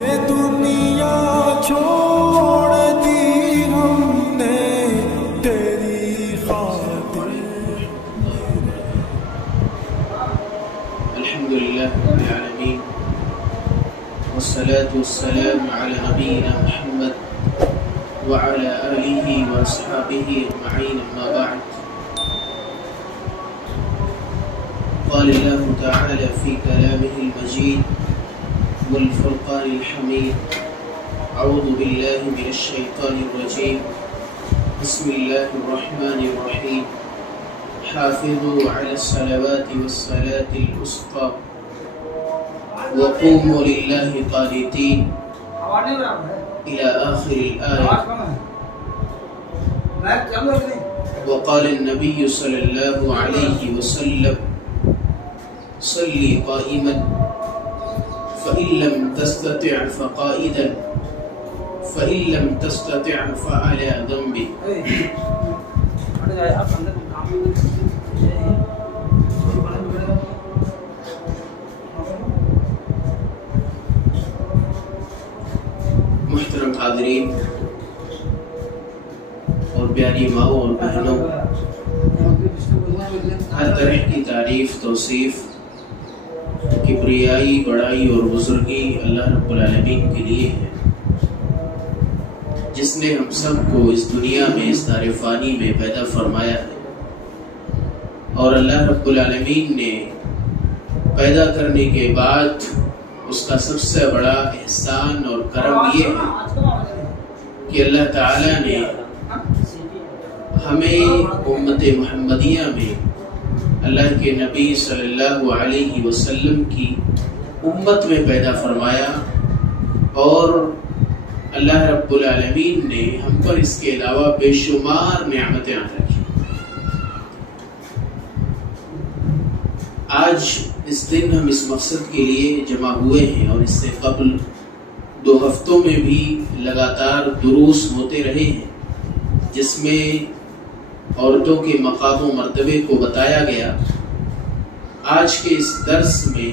دنیا چھوڑ دی ہم نے تیری خاطر۔ الحمدللہ رب العالمین والصلاة والسلام على نبینا محمد وعلى آلہ واصحابہ اجمعین، اما بعد۔ قال اللہ تعالی فی کلامہ المجید والفرقان الحمید، اعوذ باللہ من الشیطان الرجیم، بسم اللہ الرحمن الرحیم، حافظوا على الصلوات والصلاة الوسطى وقوموا للہ قانتین إلى آخر الآية۔ وقال النبي صلى الله عليه وسلم صلي قائما فإن لم تستطع فقائدا فإن لم تستطع فعلى ذنبك۔ محترم حاضرین اور پیاری ماؤں اور بہنوں، ہر طرح کی تعریف، توصیف، کبریائی، بڑائی اور بزرگی اللہ رب العالمین کے لیے ہے، جس نے ہم سب کو اس دنیا میں، اس دار فانی میں پیدا فرمایا ہے۔ اور اللہ رب العالمین نے پیدا کرنے کے بعد اس کا سب سے بڑا احسان اور کرم یہ ہے کہ اللہ تعالیٰ نے ہمیں امت محمدیہ میں اللہ کے نبی صلی اللہ علیہ وسلم کی امت میں پیدا فرمایا، اور اللہ رب العالمین نے ہم پر اس کے علاوہ بے شمار نعمتیں عطا کی۔ آج اس دن ہم اس مقصد کے لیے جمع ہوئے ہیں، اور اس سے قبل 2 ہفتوں میں بھی لگاتار دروس ہوتے رہے ہیں، جس میں عورتوں کے مقام و مرتبے کو بتایا گیا۔ آج کے اس درس میں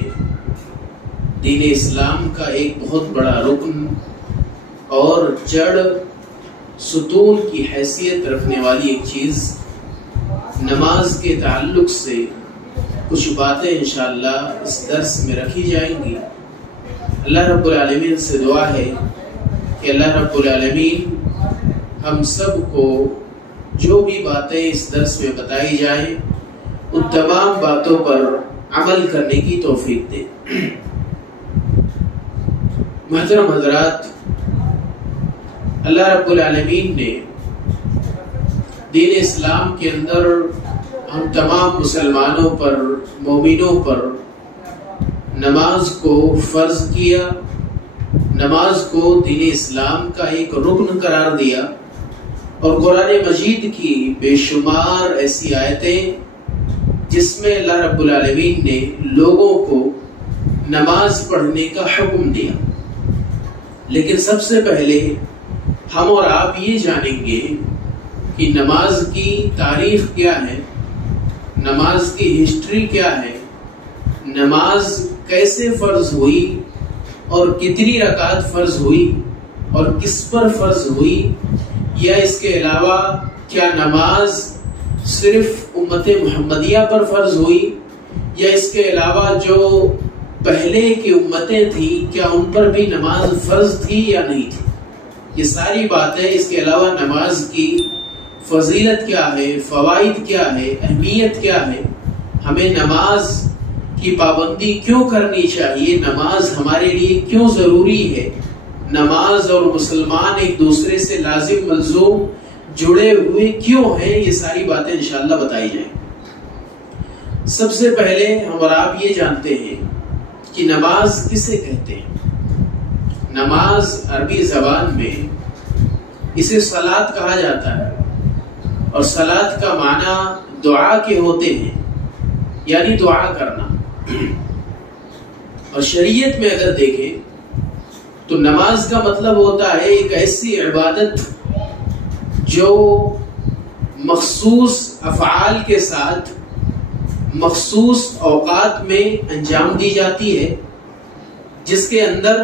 دین اسلام کا ایک بہت بڑا رکن اور جڑ، ستون کی حیثیت رکھنے والی ایک چیز، نماز کے تعلق سے کچھ باتیں انشاءاللہ اس درس میں رکھی جائیں گی۔ اللہ رب العالمین سے دعا ہے کہ اللہ رب العالمین ہم سب کو جو بھی باتیں اس درس میں بتائی جائیں ان تمام باتوں پر عمل کرنے کی توفیق دے۔ محترم حضرات، اللہ رب العالمین نے دین اسلام کے اندر ہم تمام مسلمانوں پر، مومنوں پر نماز کو فرض کیا، نماز کو دین اسلام کا ایک رکن قرار دیا، اور قرآن مجید کی بے شمار ایسی آیتیں جس میں اللہ رب العالمین نے لوگوں کو نماز پڑھنے کا حکم دیا۔ لیکن سب سے پہلے ہم اور آپ یہ جانیں گے کہ نماز کی تاریخ کیا ہے، نماز کی ہسٹری کیا ہے، نماز کیسے فرض ہوئی اور کتنی رکعت فرض ہوئی اور کس پر فرض ہوئی، یا اس کے علاوہ کیا نماز صرف امت محمدیہ پر فرض ہوئی، یا اس کے علاوہ جو پہلے کی امتیں تھیں کیا ان پر بھی نماز فرض تھی یا نہیں تھی۔ یہ ساری باتیں، اس کے علاوہ نماز کی فضیلت کیا ہے، فوائد کیا ہے، اہمیت کیا ہے، ہمیں نماز کی پابندی کیوں کرنی چاہیے، نماز ہمارے لیے کیوں ضروری ہے، نماز اور مسلمان ایک دوسرے سے لازم ملزوم جڑے ہوئے کیوں ہیں، یہ ساری باتیں انشاءاللہ بتائی جائیں۔ سب سے پہلے ہم اور آپ یہ جانتے ہیں کہ نماز کسے کہتے ہیں۔ نماز عربی زبان میں اسے صلاۃ کہا جاتا ہے، اور صلاۃ کا معنی دعا کے ہوتے ہیں، یعنی دعا کرنا۔ اور شریعت میں اگر دیکھیں تو نماز کا مطلب ہوتا ہے ایک ایسی عبادت جو مخصوص افعال کے ساتھ مخصوص اوقات میں انجام دی جاتی ہے، جس کے اندر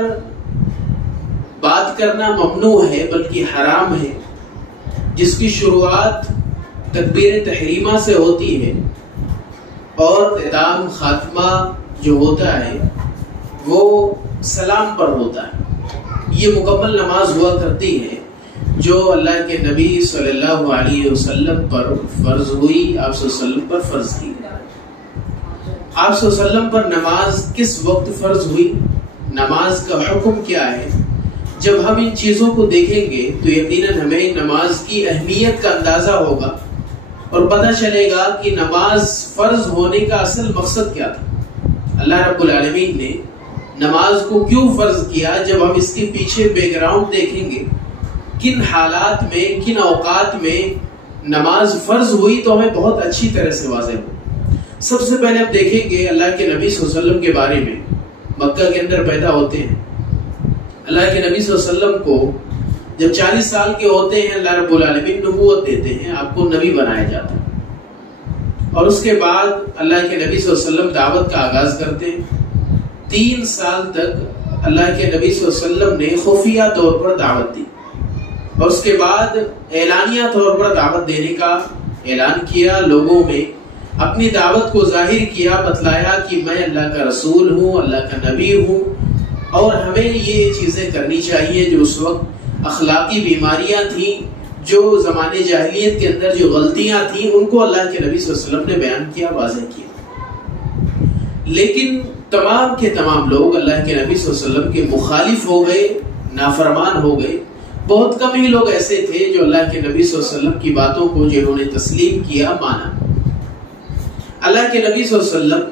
کرنا ممنوع ہے بلکہ حرام ہے، جس کی شروعات تکبیر تحریمہ سے ہوتی ہے اور اختتام خاتمہ جو ہوتا ہے وہ سلام پر ہوتا ہے۔ یہ مکمل نماز ہوا کرتی ہے جو اللہ کے نبی صلی اللہ علیہ وسلم پر فرض ہوئی، آپ صلی اللہ علیہ وسلم پر فرض کی۔ آپ صلی اللہ علیہ وسلم پر نماز کس وقت فرض ہوئی، نماز کا حکم کیا ہے، جب ہم ان چیزوں کو دیکھیں گے تو یقیناً ہمیں نماز کی اہمیت کا اندازہ ہوگا اور پتہ چلے گا کہ نماز فرض ہونے کا اصل مقصد کیا تھا۔ اللہ رب العالمین نے نماز کو کیوں فرض کیا، جب ہم اس کے پیچھے بیک گراؤنڈ دیکھیں گے، کن حالات میں، کن اوقات میں نماز فرض ہوئی تو ہمیں بہت اچھی طرح سے واضح ہو۔ سب سے پہلے ہم دیکھیں گے اللہ کے نبی صلی اللہ علیہ وسلم کے بارے میں۔ مکہ کے اندر پیدا ہوتے ہیں، اللہ کے نبی صلی اللہ علیہ وسلم کو جب 40 سال کے ہوتے ہیں اللہ رب العالمین نبوت دیتے ہیں، آپ کو نبی بنایا جاتا ہے، اور اس کے بعد اللہ کے نبی صلی اللہ علیہ وسلم دعوت کا آغاز کرتے ہیں۔ 3 سال تک اللہ کے نبی صلی اللہ علیہ وسلم نے خفیہ طور پر دعوت دی، اور اس کے بعد اعلانیہ طور پر دعوت دینے کا اعلان کیا، لوگوں میں اپنی دعوت کو ظاہر کیا، بتلایا کہ میں اللہ کا رسول ہوں، اللہ کا نبی ہوں، اور ہمیں یہ چیزیں کرنی چاہیے جو اس وقت اخلاقی بیماریاں تھیں، جو زمانے جاہلیت کے اندر جو غلطیاں تھیں، ان کو اللہ کے نبی صلی اللہ علیہ وسلم نے بیان کیا، واضح کیا۔ لیکن تمام کے تمام لوگ اللہ کے نبی صلی اللہ علیہ وسلم کے مخالف ہو گئے، نافرمان ہو گئے۔ بہت کم ہی لوگ ایسے تھے جو اللہ کے نبی صلی اللہ علیہ وسلم کی باتوں کو جنہوں نے تسلیم کیا، مانا۔ اللہ کے نبی صلی اللہ علیہ وسلم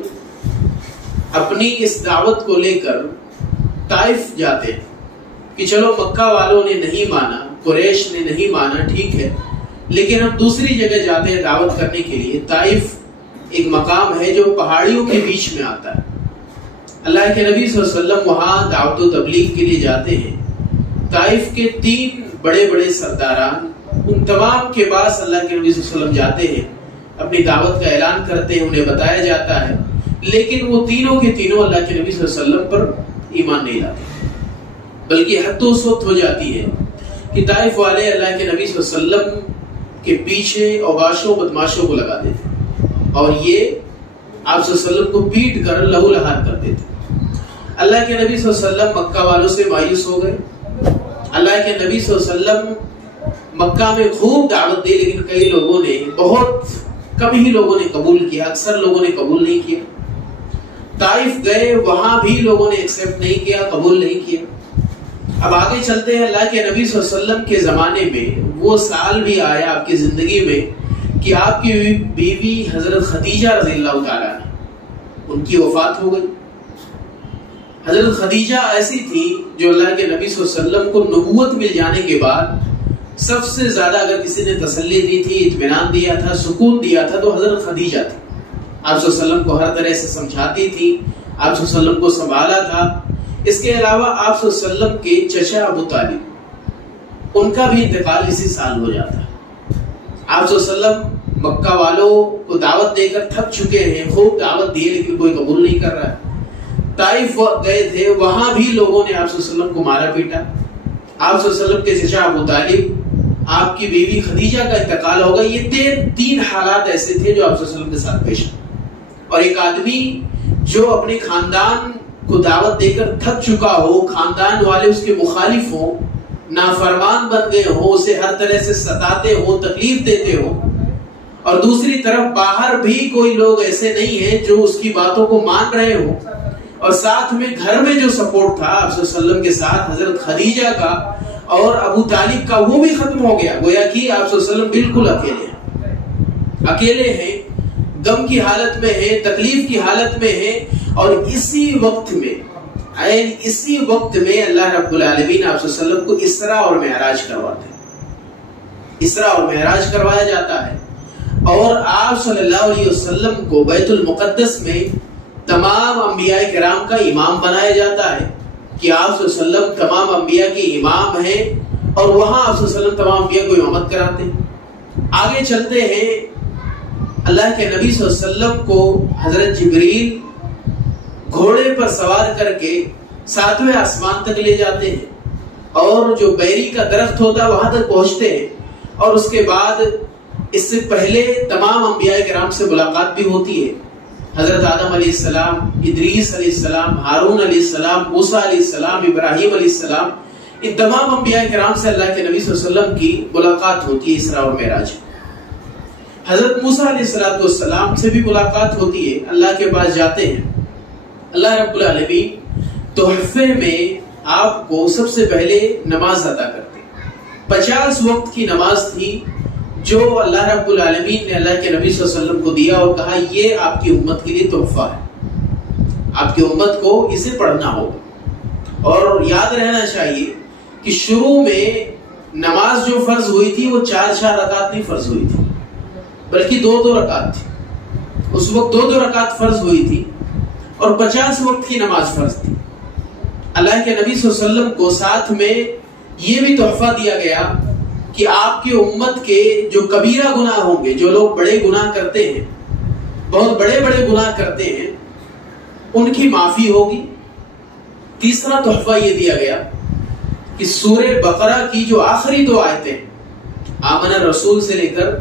اپنی اس دعوت کو لے کر طائف جاتے ہیں کہ چلو مکہ والوں نے نہیں مانا، قریش نے نہیں مانا، ٹھیک ہے، لیکن ہم دوسری جگہ جاتے ہیں دعوت کرنے کے لیے۔ طائف ایک مقام ہے جو پہاڑیوں کے بیچ میں آتا ہے۔ اللہ کے نبی صلی اللہ علیہ وسلم وہاں دعوت و تبلیغ کے لیے جاتے ہیں۔ طائف کے 3 بڑے بڑے سرداران، ان تمام کے پاس اللہ کے نبی صلی اللہ علیہ وسلم جاتے ہیں، اپنی دعوت کا اعلان کرتے ہیں، انہیں بتایا جاتا ہے، لیکن وہ تینوں کے تینوں اللہ کے نبی صلی اللہ علیہ وسلم پر ایمان نہیں لاتے، بلکہ حد و سوت ہو جاتی ہے کہ طائف والے اللہ کے نبی صلی اللہ علیہ وسلم کے پیچھے اوباشوں بدماشوں کو لگا دیتے اور یہ آپ صلی اللہ علیہ وسلم کو پیٹ کر لہو لہار کر دیتے۔ اللہ کے نبی صلی اللہ علیہ وسلم مکہ والوں سے مایوس ہو گئے۔ اللہ کے نبی صلی اللہ علیہ وسلم مکہ میں خوب دعوت دی، لیکن کئی لوگوں نے، بہت کم ہی لوگوں نے قبول کیا، اکثر لوگوں نے قبول نہیں کیا۔ طائف گئے، وہاں بھی لوگوں نے ایکسپٹ نہیں کیا، قبول نہیں کیا۔ اب آگے چلتے ہیں، اللہ کے نبی صلی اللہ علیہ وسلم کے زمانے میں وہ سال بھی آیا آپ کی زندگی میں کہ آپ کی بیوی حضرت خدیجہ رضی اللہ تعالیٰ عنہ، ان کی وفات ہو گئی۔ حضرت خدیجہ ایسی تھی جو اللہ کے نبی صلی اللہ علیہ وسلم کو نبوت مل جانے کے بعد سب سے زیادہ اگر کسی نے تسلی دی تھی، اطمینان دیا تھا، سکون دیا تھا، تو حضرت خدیجہ تھی۔ آپ صلی اللہ علیہ وسلم کو ہر طرح سے سمجھاتی تھی، آپ صلی اللہ علیہ وسلم کو سنبھالا تھا۔ اس کے علاوہ آپ صلی اللہ علیہ وسلم کے چچا ابو طالب، ان کا بھی انتقال اسی سال ہو جاتا ہے۔ آپ صلی اللہ علیہ وسلم مکہ والوں کو دعوت دے کر تھک چکے ہیں، خوب دعوت دی لیکن کوئی قبول نہیں کر رہا ہے۔ طائف گئے تھے، وہاں بھی لوگوں نے آپ صلی اللہ علیہ وسلم کو مارا پیٹا۔ آپ صلی اللہ علیہ وسلم کے چچا ابو طالب، آپ کی بیوی خدیجہ کا انتقال ہوگا۔ یہ 3 حالات ایسے تھے جو آپ صلی اللہ علیہ وسلم کے ساتھ پیش آئے، اور ایک آدمی جو اپنے خاندان کو دعوت دے کر تھک چکا ہو، خاندان والے اس کے مخالف ہوں، نافرمان بن گئے ہوں، اسے ہر طرح سے ستاتے ہوں، تکلیف دیتے ہوں، اور دوسری طرف باہر بھی کوئی لوگ ایسے نہیں ہیں جو اس کی باتوں کو مان رہے ہوں، اور ساتھ میں گھر میں جو سپورٹ تھا آپ صلی اللہ علیہ وسلم کے ساتھ حضرت خدیجہ کا اور ابو طالب کا، وہ بھی ختم ہو گیا۔ گویا کہ آپ صلی اللہ علیہ وسلم بالکل اکیلے ہیں، غم کی حالت میں ہیں، تکلیف کی حالت میں ہیں، اور اسی وقت میں اللہ رب العالمین آپ صلی اللہ علیہ وسلم کو اسراء اور معراج کرواتے ہیں۔ اسراء اور معراج کروایا جاتا ہے، اور آپ صلی اللہ علیہ وسلم کو بیت المقدس میں تمام انبیاء کرام کا امام بنایا جاتا ہے کہ آپ صلی اللہ علیہ وسلم تمام انبیاء کے امام ہیں، اور وہاں آپ صلی اللہ علیہ وسلم تمام انبیاء کو امامت کراتے ہیں۔ آگے چلتے ہیں، اللہ کے نبی صلی اللہ علیہ وسلم کو حضرت جبریل گھوڑے پر سوار کر کے 7ویں آسمان تک لے جاتے ہیں، اور جو بیری کا درخت ہوتا ہے وہاں تک پہنچتے ہیں، اور اس کے بعد اس سے پہلے تمام انبیاء کرام سے ملاقات بھی ہوتی ہے. حضرت آدم علیہ السلام، ادریس علیہ السلام، ہارون علیہ السلام، موسیٰ علیہ السلام، ابراہیم علیہ السلام، ان تمام انبیاء کرام سے اللہ کے نبی صلی اللہ علیہ وسلم کی ملاقات ہوتی ہے اسراء اور معراج. حضرت موسیٰ علیہ السلام سے بھی ملاقات ہوتی ہے، اللہ کے پاس جاتے ہیں. اللہ رب العالمین تحفے میں آپ کو سب سے پہلے نماز عطا کرتے. 50 وقت کی نماز تھی جو اللہ رب العالمین نے اللہ کے نبی صلی اللہ علیہ وسلم کو دیا اور کہا یہ آپ کی امت کے لیے تحفہ ہے، آپ کی امت کو اسے پڑھنا ہوگا. اور یاد رہنا چاہیے کہ شروع میں نماز جو فرض ہوئی تھی وہ 4 رکعت نہیں فرض ہوئی تھی، بلکہ 2 رکعت تھی. اس وقت 2 رکعت فرض ہوئی تھی اور 50 وقت کی نماز فرض تھی. اللہ کے نبی صلی اللہ علیہ وسلم کو ساتھ میں یہ بھی تحفہ دیا گیا کہ آپ کی امت کے جو کبیرہ گناہ ہوں گے، جو لوگ بڑے گناہ کرتے ہیں، بہت بڑے بڑے گناہ کرتے ہیں، ان کی معافی ہوگی. تیسرا تحفہ یہ دیا گیا کہ سورہ بقرہ کی جو آخری 2 آیتیں آمن الرسول سے لے کر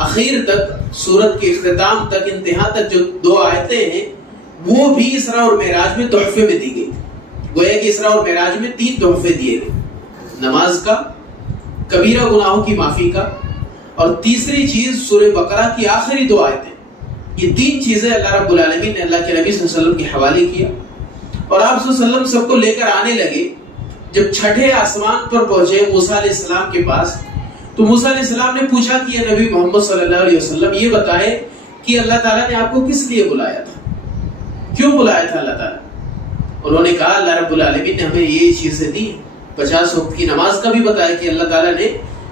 اخیر تک، سورت کے اختتام تک، انتہا تک جو 2 آیتیں ہیں وہ بھی اسراء اور معراج میں تحفے میں دی گئی. گویا کہ اسراء اور معراج میں 3 تحفے دیے گئے، نماز کا، کبیرہ گناہوں کی معافی کا، اور تیسری چیز سورہ بقرہ کی آخری 2 آیتیں. یہ 3 چیزیں اللہ رب العالمین نے اللہ کے نبی صلی اللہ علیہ وسلم کے حوالے کیا اور آپ صلی اللہ علیہ وسلم سب کو لے کر آنے لگے. جب 6 آسمان پر پہنچے موسیٰ علیہ السلام کے پاس تو موسیٰ علیہ السلام نے پوچھا کہ یہ نبی محمد صلی اللہ علیہ وسلم یہ بتائے کہ اللہ تعالیٰ نے آپ کو کس لیے بلایا تھا، کیوں بلایا تھا اللہ تعالیٰ. انہوں نے کہا اللہ رب العالمین نے ہمیں یہ چیزیں دی. 50 وقت کی نماز کا بھی بتایا کہ اللہ تعالیٰ نے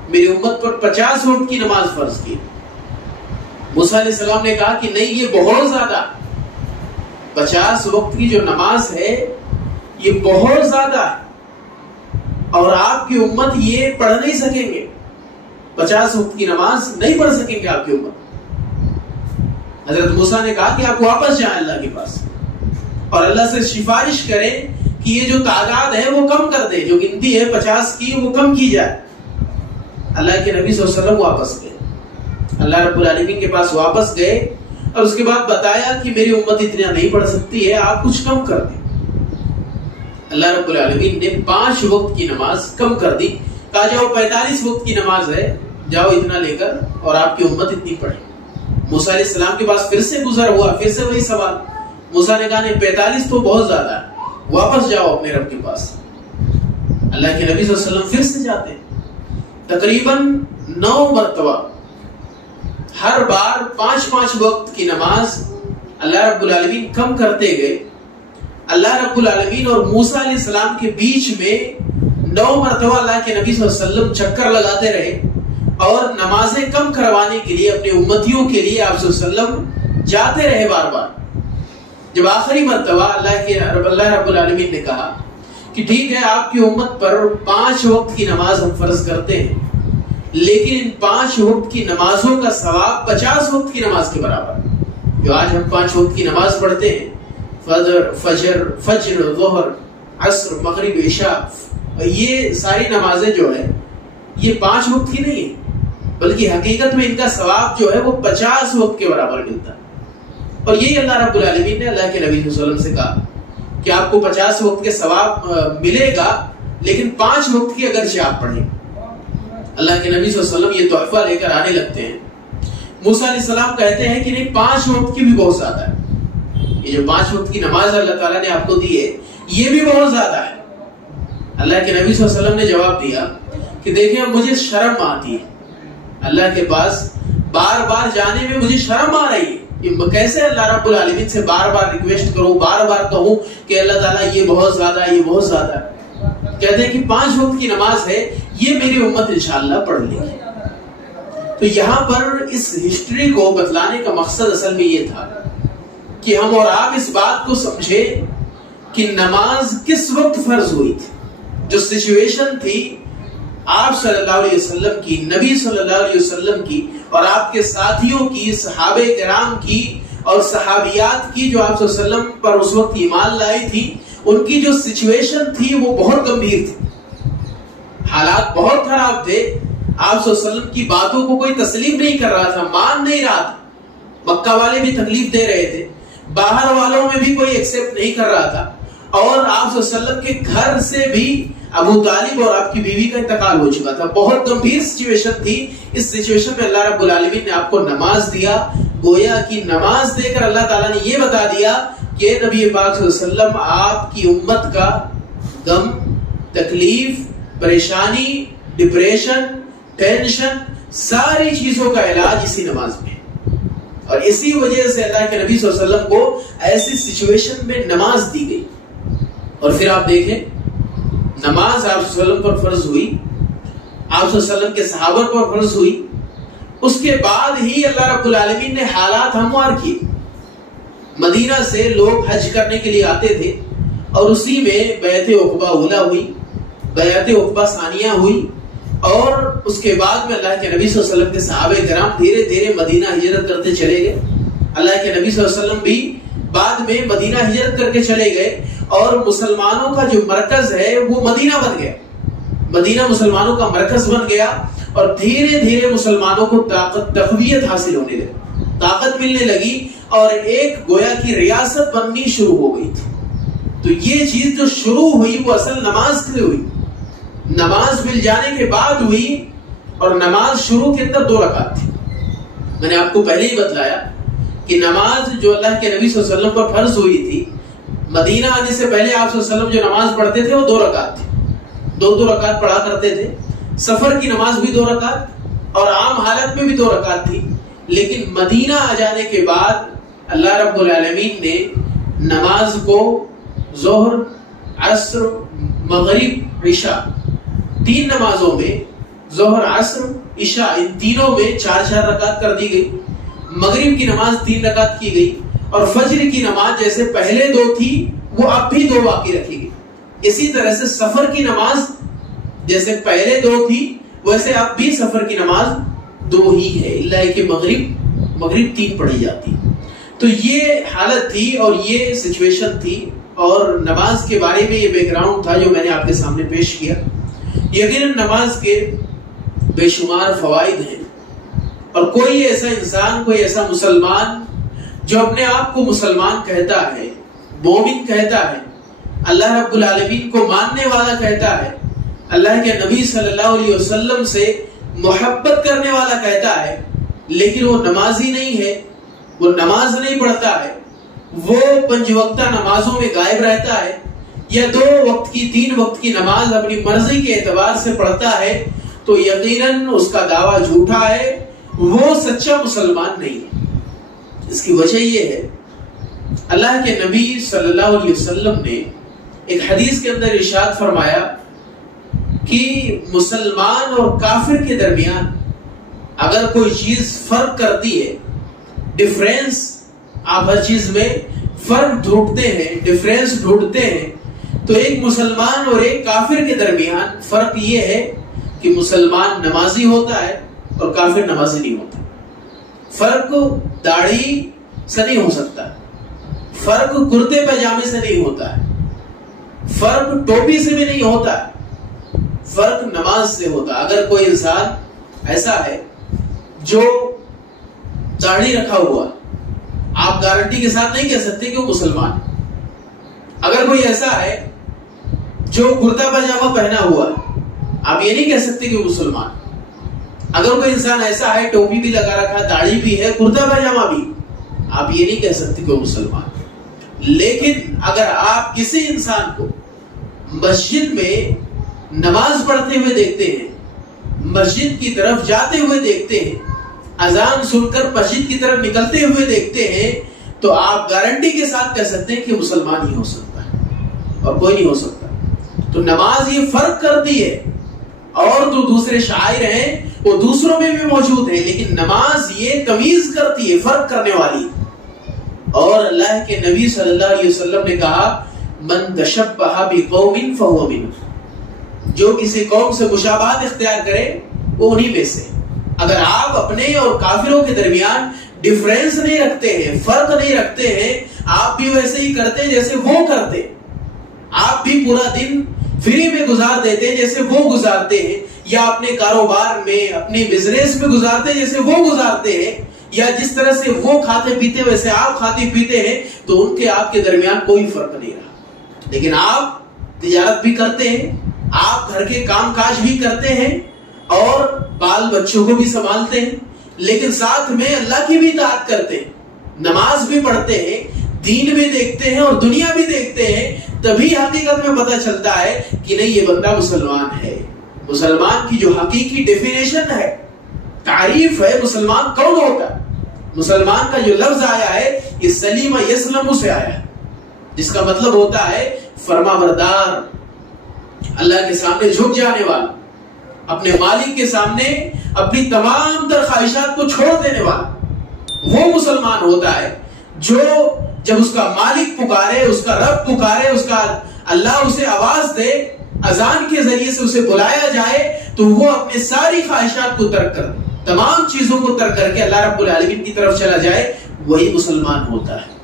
میری امت پر 50 وقت کی نماز فرض کی. موسیٰ علیہ السلام نے کہا کہ نہیں، یہ بہت زیادہ، 50 وقت کی جو نماز ہے یہ بہت زیادہ ہے اور آپ کی امت یہ پڑھ نہیں سکیں گے. 50 وقت کی نماز نہیں پڑھ سکیں گے آپ کی امت. حضرت موسیٰ نے کہا کہ آپ واپس جائیں اللہ کے پاس اور اللہ سے سفارش کریں کہ یہ جو تعداد ہے وہ کم کر دے، جو گنتی ہے 50 کی وہ کم کی جائے. اللہ کے نبی صلی اللہ علیہ وسلم واپس گئے، اللہ رب العالمین کے پاس واپس گئے اور اس کے بعد بتایا کہ میری امت اتنا نہیں پڑھ سکتی ہے، آپ کچھ کم کر دیں. اللہ رب العالمین نے 5 وقت کی نماز کم کر دی. کہا جاؤ 45 وقت کی نماز ہے، جاؤ اتنا لے کر اور آپ کی امت اتنی پڑھے. موسیٰ علیہ السلام کے پاس پھر سے گزر ہوا، پھر سے وہی سوال. موسیٰ نے کہا نہیں، 45 تو بہت زیادہ ہے، واپس جاؤ اپنے رب کے پاس. اللہ کے نبی صلی اللہ علیہ وسلم پھر سے جاتے ہیں، تقریباً 9 مرتبہ، ہر بار 5 وقت کی نماز اللہ رب العالمین کم کرتے گئے. اللہ رب العالمین اور موسیٰ علیہ السلام کے بیچ میں 9 مرتبہ اللہ کے نبی صلی اللہ علیہ وسلم چکر لگاتے رہے اور نمازیں کم کروانے کے لیے اپنے امتیوں کے لیے آپ صلی اللہ علیہ وسلم جاتے رہے بار بار. جب آخری مرتبہ اللہ رب العالمین نے کہا کہ ٹھیک ہے، آپ کی امت پر 5 وقت کی نماز ہم فرض کرتے ہیں، لیکن ان 5 وقت کی نمازوں کا ثواب 50 وقت کی نماز کے برابر. جو آج ہم 5 وقت کی نماز پڑھتے ہیں، فجر، ظہر، عصر، مغرب، عشاء، یہ ساری نمازیں جو ہے یہ 5 وقت کی نہیں ہے، بلکہ حقیقت میں ان کا ثواب جو ہے وہ 50 وقت کے برابر ملتا ہے. اور یہی اللہ رب العالمین نے اللہ کے نبی صلی اللہ علیہ وسلم سے کہا کہ آپ کو 50 وقت کے ثواب ملے گا، لیکن 5 وقت کی اگرچہ آپ پڑھیں. اللہ کے نبی صلی اللہ علیہ وسلم یہ تحفہ لے کر آنے لگتے ہیں. موسیٰ علیہ السلام کہتے ہیں کہ نہیں، 5 وقت کی بھی بہت زیادہ ہے. یہ جو 5 وقت کی نماز اللہ تعالیٰ نے آپ کو دی ہے یہ بھی بہت زیادہ ہے. اللہ کے نبی صلی اللہ علیہ وسلم نے جواب دیا کہ دیکھیں مجھے شرم آتی ہے، اللہ کے پاس بار بار جانے میں مجھے شرم آ رہی ہے کہ کیسے اللہ رب العالمین سے بار بار ریکویسٹ کروں، بار بار کہوں کہ اللہ تعالیٰ یہ بہت زیادہ ہے، یہ بہت زیادہ ہے. کہتے ہیں کہ 5 وقت کی نماز ہے، یہ میری امت انشاءاللہ پڑھ لے گی. تو یہاں پر اس ہسٹری کو بتلانے کا مقصد اصل میں یہ تھا کہ ہم اور آپ اس بات کو سمجھے کہ نماز کس وقت فرض ہوئی تھی. جو سچویشن تھی آپ صلی اللہ علیہ وسلم کی، نبی صلی اللہ علیہ وسلم کی اور آپ کے ساتھیوں کی، صحابہ کرام کی اور صحابیات کی جو آپ صلی اللہ علیہ وسلم پر اس وقت ایمان لائی تھی، ان کی جو سچویشن تھی وہ بہت گمبھیر تھی. حالات بہت خراب تھے، آپ صلی اللہ علیہ وسلم کی باتوں کو کوئی تسلیم نہیں کر رہا تھا، مان نہیں رہا تھا، مکہ والے بھی تکلیف دے رہے تھے، باہر والوں میں بھی کوئی ایکسپٹ نہیں کر رہا تھا، اور آپ صلی اللہ علیہ وسلم کے گھر سے بھی ابو طالب اور آپ کی بیوی کا انتقال ہو چکا تھا، بہت گمبھیر سچویشن تھی۔ اس سچویشن میں اللہ رب العالمین نے آپ کو نماز دیا، گویا کی نماز دے کر اللہ تعالیٰ نے یہ بتا دیا کہ نبی پاک صلی اللہ علیہ وسلم آپ کی امت کا غم، تکلیف، پریشانی، ڈپریشن، ٹینشن، ساری چیزوں کا علاج اسی نماز میں ہے، اور اسی وجہ سے اللہ کے نبی صلی اللہ علیہ وسلم کو ایسی سچویشن میں نماز دی گئی۔ اور پھر آپ دیکھیں نماز آپ صلی اللہ علیہ وسلم پر فرض ہوئی، آپ صلی اللہ علیہ وسلم کے صحابہ پر فرض ہوئی، اس کے بعد ہی اللہ رب العالمین نے حالات ہموار کیے۔ مدینہ سے لوگ حج کرنے کے لیے آتے تھے، اور اسی میں بیعت عقبہ اولا ہوئی، بیعت عقبہ ثانیہ ہوئی، اور اس کے بعد میں اللہ کے نبی صلی اللہ علیہ وسلم کے صحابہ کرام دھیرے دھیرے مدینہ ہجرت کرتے چلے گئے۔ اللہ کے نبی صلی اللہ علیہ وسلم بھی بعد میں مدینہ ہجرت کر کے چلے گئے، اور مسلمانوں کا جو مرکز ہے وہ مدینہ بن گیا، مدینہ مسلمانوں کا مرکز بن گیا، اور دھیرے دھیرے مسلمانوں کو طاقت تقویت حاصل ہونے لگی، طاقت ملنے لگی، اور ایک گویا کی ریاست بننی شروع ہو گئی تھی۔ تو یہ چیز جو شروع ہوئی وہ اصل نماز سے ہوئی، نماز مل جانے کے بعد ہوئی، اور نماز شروع کے اندر 2 رکعت تھی۔ میں نے آپ کو پہلے ہی بتلایا کہ نماز جو اللہ کے نبی صلی اللہ علیہ وسلم پر فرض ہوئی تھی، مدینہ آنے سے پہلے آپ صلی اللہ علیہ وسلم جو نماز پڑھتے تھے وہ 2 رکعت تھی، 2 رکعت پڑھا کرتے تھے۔ سفر کی نماز بھی 2 رکعت، اور عام حالت میں بھی 2 رکعت تھی، لیکن مدینہ آ جانے کے بعد اللہ رب العالمین نے نماز کو ظہر، عصر، مغرب، عشاء، 3 نمازوں میں، ظہر، عصر، عشاء، ان تینوں میں 4 رکعت کر دی گئی۔ مغرب کی نماز 3 رکعت کی گئی، اور فجر کی نماز جیسے پہلے 2 تھی وہ اب بھی 2 باقی رکھی گئی۔ اسی طرح سے سفر کی نماز جیسے پہلے 2 تھی ویسے اب بھی سفر کی نماز 2 ہی ہے، اللہ کہ مغرب 3 پڑھی جاتی۔ تو یہ حالت تھی اور یہ سچویشن تھی، اور نماز کے بارے میں یہ بیک گراؤنڈ تھا جو میں نے آپ کے سامنے پیش کیا۔ یقیناً نماز کے بے شمار فوائد ہیں، اور کوئی ایسا انسان، کوئی ایسا مسلمان جو اپنے آپ کو مسلمان کہتا ہے، مومن کہتا ہے، اللہ رب العالمین کو ماننے والا کہتا ہے، اللہ کے نبی صلی اللہ علیہ وسلم سے محبت کرنے والا کہتا ہے، لیکن وہ نمازی نہیں ہے، وہ نماز نہیں پڑھتا ہے، وہ 5 وقتہ نمازوں میں غائب رہتا ہے، یا 2 وقت کی 3 وقت کی نماز اپنی مرضی کے اعتبار سے پڑھتا ہے، تو یقیناً اس کا دعویٰ جھوٹا ہے، وہ سچا مسلمان نہیں ہے۔ اس کی وجہ یہ ہے اللہ کے نبی صلی اللہ علیہ وسلم نے ایک حدیث کے اندر ارشاد فرمایا کہ مسلمان اور کافر کے درمیان اگر کوئی چیز فرق کرتی ہے، ڈیفرنس، آپ ہر چیز میں فرق ڈھونڈتے ہیں، ڈیفرنس ڈھونڈتے ہیں، تو ایک مسلمان اور ایک کافر کے درمیان فرق یہ ہے کہ مسلمان نمازی ہوتا ہے اور کافر نمازی نہیں ہوتا۔ فرق داڑھی سے نہیں ہو سکتا، فرق کرتے پاجامے سے نہیں ہوتا ہے، فرق ٹوپی سے بھی نہیں ہوتا ہے، فرق نماز سے ہوتا ہے۔ اگر کوئی انسان ایسا ہے جو داڑھی رکھا ہوا، آپ گارنٹی کے ساتھ نہیں کہہ سکتے کہ وہ مسلمان۔ اگر کوئی ایسا ہے جو کرتا پاجامہ پہنا ہوا، آپ یہ نہیں کہہ سکتے کہ وہ مسلمان۔ اگر کوئی انسان ایسا ہے ٹوپی بھی لگا رکھا، داڑھی بھی ہے، کرتا پاجامہ بھی، آپ یہ نہیں کہہ سکتے کہ وہ مسلمان۔ لیکن اگر آپ کسی انسان کو مسجد میں نماز پڑھتے ہوئے دیکھتے ہیں، مسجد کی طرف جاتے ہوئے دیکھتے ہیں، اذان سن کر مسجد کی طرف نکلتے ہوئے دیکھتے ہیں، تو آپ گارنٹی کے ساتھ کہہ سکتے ہیں کہ مسلمان ہی ہو سکتا ہے اور کوئی نہیں ہو سکتا۔ تو نماز یہ فرق کرتی ہے، اور جو دوسرے شاعر ہیں وہ دوسروں میں بھی موجود ہیں، لیکن نماز یہ تمیز کرتی ہے، فرق کرنے والی۔ اور اللہ کے نبی صلی اللہ علیہ وسلم نے کہا من تشبہ بقوم فہو منہم، جو کسی قوم سے مشابہت اختیار کرے وہ انہی میں سے۔ اگر آپ اپنے اور کافروں کے درمیان ڈیفرنس نہیں رکھتے ہیں، فرق نہیں رکھتے ہیں، آپ بھی ویسے ہی کرتے جیسے وہ کرتے، آپ بھی پورا دن فری میں گزار دیتے ہیں جیسے وہ گزارتے ہیں، یا اپنے کاروبار میں اپنے بزنس میں گزارتے ہیں جیسے وہ گزارتے ہیں، یا جس طرح سے وہ کھاتے پیتے ویسے آپ کھاتے پیتے ہیں، تو ان کے آپ کے درمیان کوئی فرق نہیں رہا۔ لیکن آپ تجارت بھی کرتے ہیں، آپ گھر کے کام کاج بھی کرتے ہیں اور بال بچوں کو بھی سنبھالتے ہیں، لیکن ساتھ میں اللہ کی بھی اطاعت کرتے ہیں، نماز بھی پڑھتے ہیں، دین بھی دیکھتے ہیں اور دنیا بھی دیکھتے ہیں، تبھی حقیقت میں پتہ چلتا ہے کہ نہیں یہ بندہ مسلمان ہے۔ مسلمان کی جو حقیقی ڈیفینیشن ہے، تعریف ہے، مسلمان کون ہوتا ہے؟ مسلمان کا جو لفظ آیا ہے یہ سلیم یسلم سے آیا ہے، جس کا مطلب ہوتا ہے فرما بردار، اللہ کے سامنے جھک جانے والا، اپنے مالک کے سامنے اپنی تمام تر خواہشات کو چھوڑ دینے والا۔ وہ مسلمان ہوتا ہے جو جب اس کا مالک پکارے، اس کا رب پکارے، اس کا اللہ اسے آواز دے، اذان کے ذریعے سے اسے بلایا جائے، تو وہ اپنے ساری خواہشات کو ترک کر، تمام چیزوں کو ترک کر کے اللہ رب العالمین کی طرف چلا جائے، وہی مسلمان ہوتا ہے۔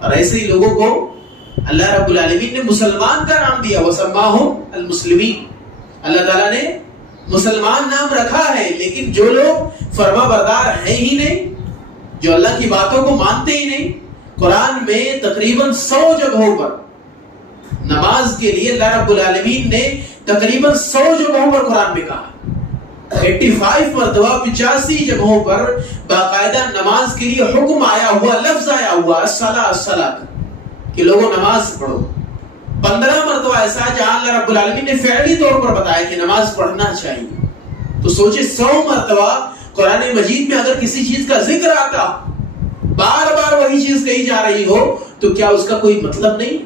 اور ایسے ہی لوگوں کو اللہ رب العالمین نے مسلمان کا نام دیا، وَسَمَّاهُمْ الْمُسْلِمِينَ، اللہ تعالیٰ نے مسلمان نام رکھا ہے، لیکن جو لوگ فرما بردار ہیں ہی نہیں، جو اللہ کی باتوں کو مانتے ہی نہیں۔ قرآن میں تقریباً 100 جگہوں پر نماز کے لیے اللہ رب العالمین نے تقریباً 100 جگہوں پر قرآن میں کہا، 85 مرتبہ 85 جگہوں پر باقاعدہ نماز کے لیے حکم آیا ہوا، لفظ آیا ہوا الصلاۃ الصلاۃ، کہ لوگوں نماز پڑھو۔ 15 مرتبہ ایسا جہاں اللہ رب العالمین نے فعلی طور پر بتایا کہ نماز پڑھنا چاہیے۔ تو سوچے 100 مرتبہ قرآن مجید میں اگر کسی چیز کا ذکر آتا، بار بار وہی چیز کہی جا رہی ہو، تو کیا اس کا کوئی مطلب نہیں؟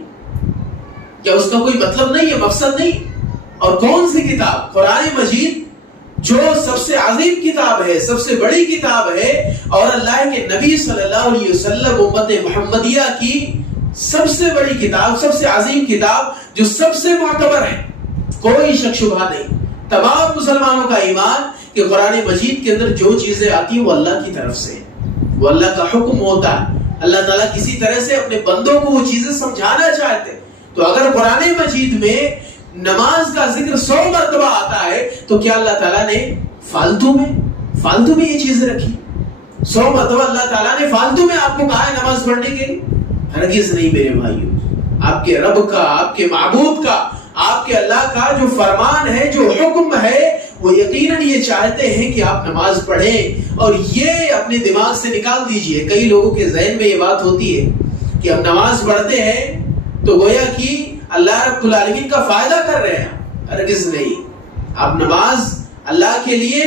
کیا اس کا کوئی مطلب نہیں ہے، مقصد نہیں؟ اور کون سی کتاب؟ قرآن مجید، جو سب سے عظیم کتاب ہے، سب سے بڑی کتاب ہے، اور اللہ کے نبی صلی اللہ علیہ وسلم امت محمدیہ کی سب سے بڑی کتاب، سب سے عظیم کتاب، جو سب سے معتبر ہے، کوئی شک شبہ نہیں، تمام مسلمانوں کا ایمان کہ قرآن مجید کے اندر جو چیزیں آتی ہیں وہ اللہ کی طرف سے، وہ اللہ کا حکم ہوتا ہے۔ اللہ تعالیٰ کسی طرح سے اپنے بندوں کو وہ چیزیں سمجھانا چاہتے ہیں۔ تو اگر قرآن مجید میں نماز کا ذکر 100 مرتبہ آتا ہے، تو کیا اللہ تعالیٰ نے فالتو میں یہ چیزیں رکھی؟ 100 مرتبہ اللہ تعالیٰ نے فالتو میں آپ کو کہا ہے نماز پڑھنے کے لیے؟ ہرگز نہیں میرے بھائیو۔ آپ کے رب کا، آپ کے معبود کا، آپ کے اللہ کا جو فرمان ہے، جو حکم ہے، وہ یقیناً یہ چاہتے ہیں کہ آپ نماز پڑھیں۔ اور یہ اپنے دماغ سے نکال دیجئے، کئی لوگوں کے ذہن میں یہ بات ہوتی ہے کہ ہم نماز پڑھتے ہیں تو گویا کہ اللہ رب العالمین کا فائدہ کر رہے ہیں۔ ہرگز نہیں، آپ نماز اللہ کے لیے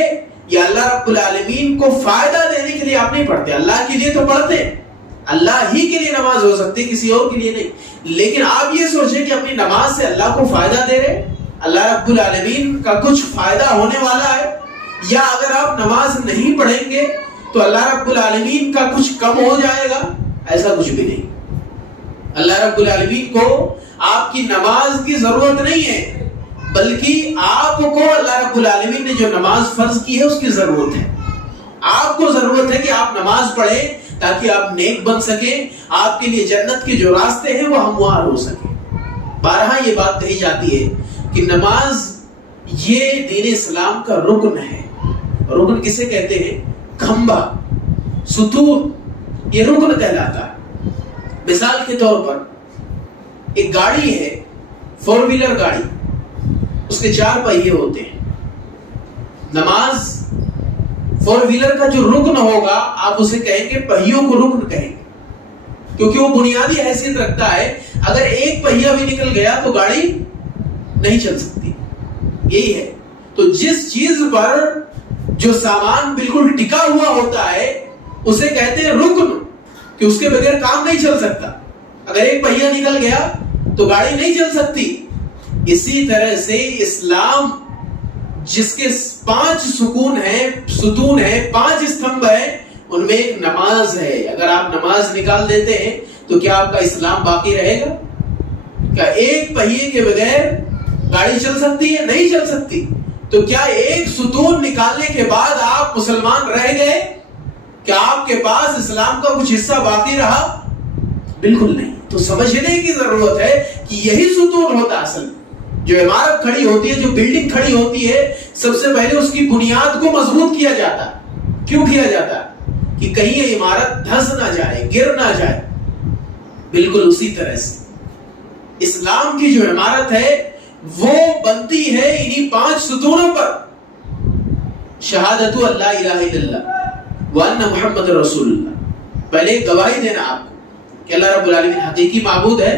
یا اللہ رب العالمین کو فائدہ دینے کے لیے آپ نہیں پڑھتے، اللہ کے لیے تو پڑھتے ہیں، اللہ ہی کے لیے نماز ہو سکتی، کسی اور کے لیے نہیں۔ لیکن آپ یہ سوچیں کہ اپنی نماز سے اللہ کو فائدہ دے رہے، اللہ رب العالمین کا کچھ فائدہ ہونے والا ہے، یا اگر آپ نماز نہیں پڑھیں گے تو اللہ رب العالمین کا کچھ کم ہو جائے گا؟ ایسا کچھ بھی نہیں۔ اللہ رب العالمین کو آپ کی نماز کی ضرورت نہیں ہے، بلکہ آپ کو اللہ رب العالمین نے جو نماز فرض کی ہے اس کی ضرورت ہے۔ آپ کو ضرورت ہے کہ آپ نماز پڑھیں تاکہ آپ نیک بن سکیں، آپ کے لیے جنت کے جو راستے ہیں وہ ہموار ہو سکیں۔ بارہا یہ بات کہی جاتی ہے کہ نماز یہ دین اسلام کا رکن ہے۔ رکن کسے کہتے ہیں؟ کھمبا، ستون، یہ رکن کہلاتا ہے۔ مثال کے طور پر ایک گاڑی ہے، 4 ویلر گاڑی، اس کے 4 پہیے ہوتے ہیں۔ نماز 4 ویلر کا جو رکن ہوگا آپ اسے کہیں گے، پہیوں کو رکن کہیں گے، کیونکہ وہ بنیادی حیثیت رکھتا ہے۔ اگر ایک پہیا بھی نکل گیا تو گاڑی نہیں چل سکتی، یہی ہے۔ تو جس چیز پر جو سامان بالکل ٹکا ہوا ہوتا ہے اسے کہتے ہیں رکن، کہ اس کے بغیر کام نہیں چل سکتا۔ اگر ایک پہیا نکل گیا تو گاڑی نہیں چل سکتی۔ اسی طرح سے اسلام جس کے 5 ستون ہیں، 5 استمبھ ہیں، ان میں ایک نماز ہے۔ اگر آپ نماز نکال دیتے ہیں تو کیا آپ کا اسلام باقی رہے گا؟ کیا ایک پہیے کے بغیر گاڑی چل سکتی ہے؟ نہیں چل سکتی۔ تو کیا ایک ستون نکالنے کے بعد آپ مسلمان رہ گئے؟ کیا آپ کے پاس اسلام کا کچھ حصہ باقی رہا؟ بالکل نہیں۔ تو سمجھنے کی ضرورت ہے کہ یہی ستون ہوتا اصل، جو عمارت کھڑی ہوتی ہے، جو بلڈنگ کھڑی ہوتی ہے، سب سے پہلے اس کی بنیاد کو مضبوط کیا جاتا ہے. کیوں کیا جاتا ہے؟ کہ کہیں یہ عمارت دھس نہ جائے، گر نہ جائے. بالکل اسی طرح سے اسلام کی جو عمارت ہے وہ بنتی ہے انہی 5 ستونوں پر. شہادت اللہ الہ الا اللہ وان محمد رسول اللہ. پہلے گواہی دینا آپ کو کہ اللہ رب العالمین حقیقی معبود ہے،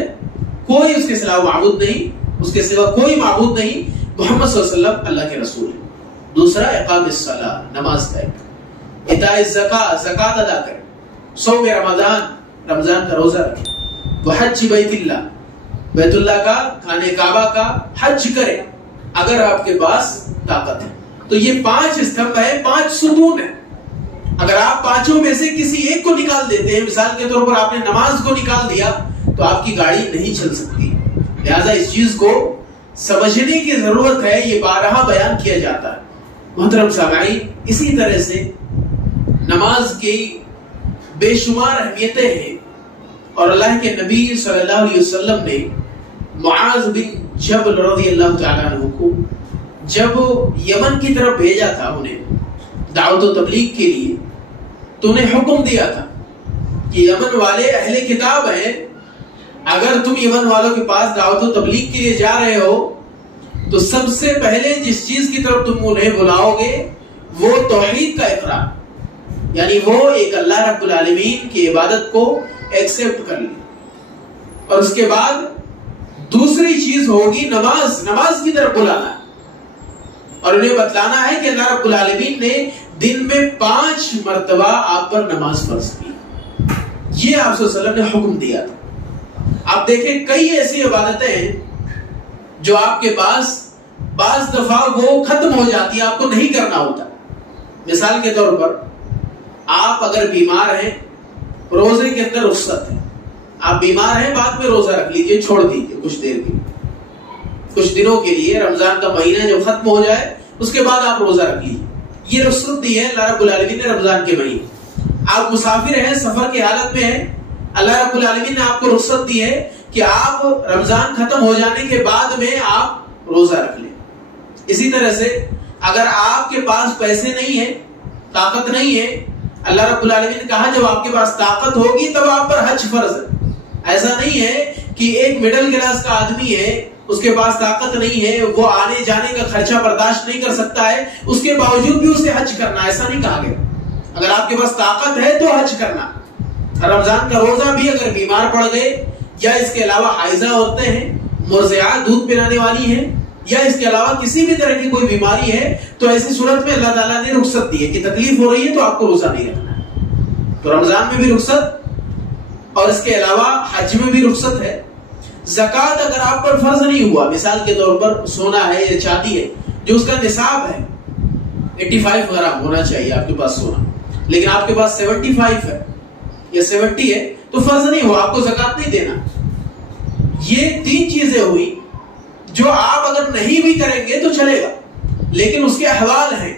کوئی اس کے سوا معبود نہیں، اس کے سوا کوئی معبود نہیں، محمد صلی اللہ علیہ وسلم اللہ کے رسول ہے. دوسرا اقام الصلاۃ، نماز قائم کریں. ایتاء الزکاۃ، زکات ادا کریں. صوم رمضان، رمضان کا روزہ رکھیں. وحج بیت اللہ، بیت اللہ کا، خانہ کعبہ کا حج کریں اگر آپ کے پاس طاقت ہے. تو یہ 5 استمبھ ہے، 5 ستون ہے. اگر آپ 5 میں سے کسی ایک کو نکال دیتے ہیں، مثال کے طور پر آپ نے نماز کو نکال دیا، تو آپ کی گاڑی نہیں چل سکتی. لہذا اس چیز کو سمجھنے کی ضرورت ہے. یہ بارہا بیان کیا جاتا ہے. محترم سامعین، اسی طرح سے نماز کی بے شمار اہمیتیں ہیں، اور اللہ کے نبی صلی اللہ علیہ وسلم نے معاذ بن جبل رضی اللہ تعالیٰ عنہ کو جب یمن کی طرف بھیجا تھا انہیں دعوت و تبلیغ کے لیے، تو انہیں حکم دیا تھا کہ یمن والے اہل کتاب ہیں، اگر تم یمن والوں کے پاس دعوت و تبلیغ کے لیے جا رہے ہو تو سب سے پہلے جس چیز کی طرف تم انہیں بلاؤ گے وہ توحید کا اقرار، یعنی وہ ایک اللہ رب العالمین کی عبادت کو ایکسپٹ کر لی. اور اس کے بعد دوسری چیز ہوگی نماز کی طرف بلانا، اور انہیں بتلانا ہے کہ اللہ رب العالمین نے دن میں 5 مرتبہ آپ پر نماز فرض کی. یہ آپ صلی اللہ علیہ وسلم نے حکم دیا تھا. آپ دیکھیں کئی ایسی عبادتیں ہیں جو آپ کے پاس بعض دفعہ وہ ختم ہو جاتی ہے، آپ کو نہیں کرنا ہوتا. مثال کے طور پر آپ اگر بیمار ہیں، روزے کے اندر رخصت ہے، آپ بیمار ہیں، بعد میں روزہ رکھ لیجئے، چھوڑ دیجئے کچھ دیر کے لیے، کچھ دنوں کے لیے. رمضان کا مہینہ جب ختم ہو جائے اس کے بعد آپ روزہ رکھ لیجئے. یہ رخصت دی ہے اللہ رب العالمین نے رمضان کے مہینے. آپ مسافر ہیں، سفر کی حالت میں ہیں، اللہ رب العالمین نے آپ کو رخصت دی ہے کہ آپ رمضان ختم ہو جانے کے بعد میں آپ روزہ رکھ لیں. اسی طرح سے اگر آپ کے پاس پیسے نہیں ہیں، طاقت نہیں ہے، اللہ رب العالمین نے کہا جب آپ کے پاس طاقت ہوگی تب آپ پر حج فرض ہے. ایسا نہیں ہے کہ ایک مڈل کلاس کا آدمی ہے، اس کے پاس طاقت نہیں ہے، وہ آنے جانے کا خرچہ برداشت نہیں کر سکتا ہے، اس کے باوجود بھی اسے حج کرنا، ایسا نہیں کہا گیا. اگر آپ کے پاس طاقت ہے تو حج کرنا. رمضان کا روزہ بھی اگر بیمار پڑ گئے، یا اس کے علاوہ حائضہ عورتیں ہیں، مرضعات دودھ پلانے والی ہیں، یا اس کے علاوہ کسی بھی طرح کی کوئی بیماری ہے، تو ایسی صورت میں اللہ تعالیٰ نے رخصت دی ہے کہ تکلیف ہو رہی ہے تو آپ کو روزہ نہیں رکھنا ہے. تو رمضان میں بھی رخصت، اور اس کے علاوہ حج میں بھی رخصت ہے. زکوٰۃ اگر آپ پر فرض نہیں ہوا، مثال کے طور پر سونا ہے یا چاندی ہے جو اس کا نصاب ہے 85 گرام ہونا چاہیے آپ کے پاس سونا، لیکن آپ کے پاس 75 ہے یا 70 ہے، تو فرض نہیں ہوا، آپ کو زکوٰۃ نہیں دینا. یہ 3 چیزیں ہوئی جو آپ اگر نہیں بھی کریں گے تو چلے گا، لیکن اس کے احوال ہیں.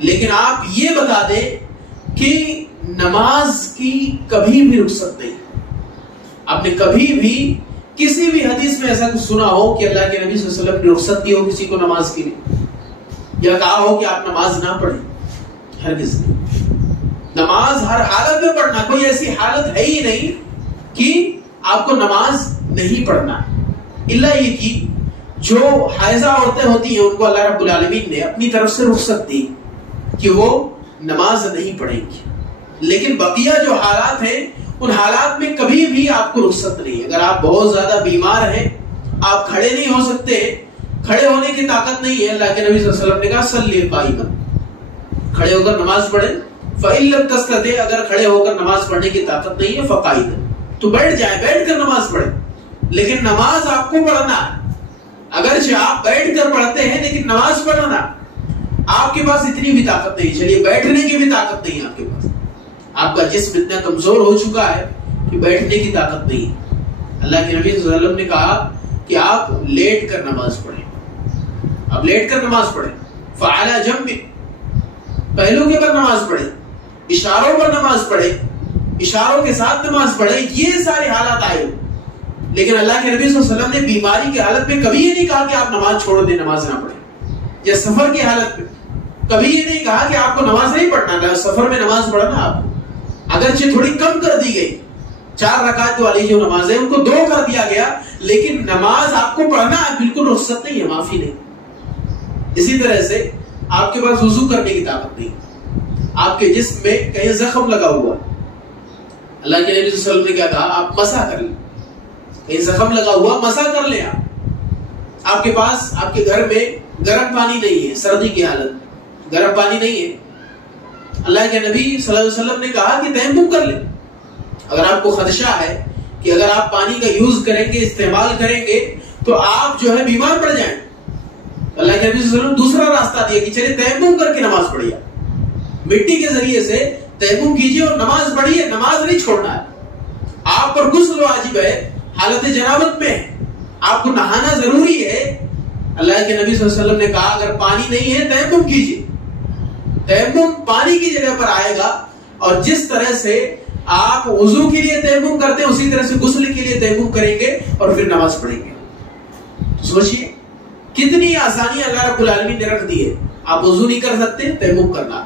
لیکن آپ یہ بتا دیں کہ نماز کی کبھی بھی رخصت نہیں. آپ نے کبھی بھی کسی بھی حدیث میں ایسا کچھ سنا ہو کہ اللہ کے نبی صلی اللہ علیہ وسلم نے رخصت دی ہو کسی کو نماز کے لیے، یا کہا ہو کہ آپ نماز نہ پڑھیں؟ ہرگز نہیں. نماز ہر حالت میں پڑھنا، کوئی ایسی حالت ہے ہی نہیں کہ آپ کو نماز نہیں پڑھنا. اللہ یہ کہ جو حائضہ عورتیں ہوتی ہیں ان کو اللہ رب العالمین نے اپنی طرف سے رخصت دی کہ وہ نماز نہیں پڑھیں گی. لیکن بقیہ جو حالات ہیں ان حالات میں کبھی بھی آپ کو رخصت نہیں. اگر آپ بہت زیادہ بیمار ہیں، آپ کھڑے نہیں ہو سکتے، کھڑے ہونے کی طاقت نہیں ہے، اللہ کے نبی صلی اللہ علیہ وسلم نے کہا صلی قائما، کھڑے ہو کر نماز پڑھیں. فَإِن لَمْ تَسْتَطِعْ، اگر کھڑے ہو کر نماز پڑھنے کی طاقت نہیں ہے، فَقَاعِدًا، تو بیٹھ جائیں، بیٹھ کر نماز پڑھیں. لیکن نماز آپ کو پڑھنا ہے. اگرچہ آپ بیٹھ کر پڑھتے ہیں لیکن نماز پڑھنا. آپ کے پاس اتنی بھی طاقت نہیں، چلیے بیٹھنے کی بھی طاقت نہیں آپ کے پاس، آپ کا جسم اتنا کمزور ہو چکا ہے کہ بیٹھنے کی طاقت نہیں. اللہ کے نبی صلی اللہ علیہ وسلم نے کہا کہ آپ لیٹ کر نماز پڑھیں، آپ لیٹ کر نماز پڑھیں. فعلی جنب، پہلو کے پر نماز پڑھیں، اشاروں پر نماز پڑھیں، اشاروں کے ساتھ نماز پڑھیں. یہ سارے حالات آئے. لیکن اللہ کے نبی صلی اللہ علیہ وسلم نے بیماری کی حالت میں کبھی یہ نہیں کہا کہ آپ نماز چھوڑ دیں، نماز نہ پڑھیں، یا سفر کی حالت میں کبھی یہ نہیں کہا کہ آپ کو نماز نہیں پڑھنا، سفر میں نماز پڑھنا آپ کو اگرچہ تھوڑی کم کر دی گئی، 4 رکعت والی جو نماز ہے ان کو 2 کر دیا گیا، لیکن نماز آپ کو پڑھنا ہے، بالکل رخصت نہیں ہے، معافی نہیں۔ اسی طرح سے آپ کے پاس وضو کرنے کی طاقت نہیں، آپ کے جسم میں کہیں زخم لگا ہوا، اللہ کے نبی صلی اللہ علیہ وسلم نے کیا کہا؟ آپ مسح کر لیں، کہیں زخم لگا ہوا مسح کر لیں۔ آپ کے پاس آپ کے گھر میں گرم پانی نہیں ہے، سردی کی حالت گرم پانی نہیں ہے، اللہ کے نبی صلی اللہ علیہ وسلم نے کہا کہ تیمم کر لیں۔ اگر آپ کو خدشہ ہے کہ اگر آپ پانی کا یوز کریں گے، استعمال کریں گے تو آپ جو ہے بیمار پڑ جائیں، اللہ کے نبی صلی اللہ علیہ وسلم دوسرا راستہ دیا کہ چلے تیمم کر کے نماز پڑھیے، مٹی کے ذریعے سے تیمم کیجیے اور نماز پڑھیے، نماز نہیں چھوڑنا ہے۔ آپ پر غسل واجب ہے، حالت جنابت میں آپ کو نہانا ضروری ہے، اللہ کے نبی صلی اللہ علیہ وسلم نے کہا اگر پانی نہیں ہے تیمم کیجیے، تیمم پانی کی جگہ پر آئے گا، اور جس طرح سے آپ وضو کے لیے تیمم کرتے ہیں اسی طرح سے غسل کے لیے تیمم کریں گے اور پھر نماز پڑھیں گے۔ سوچئے کتنی آسانی اللہ رب العالمین نے رکھ دی ہے۔ آپ وضو نہیں کر سکتے، تیمم کرنا،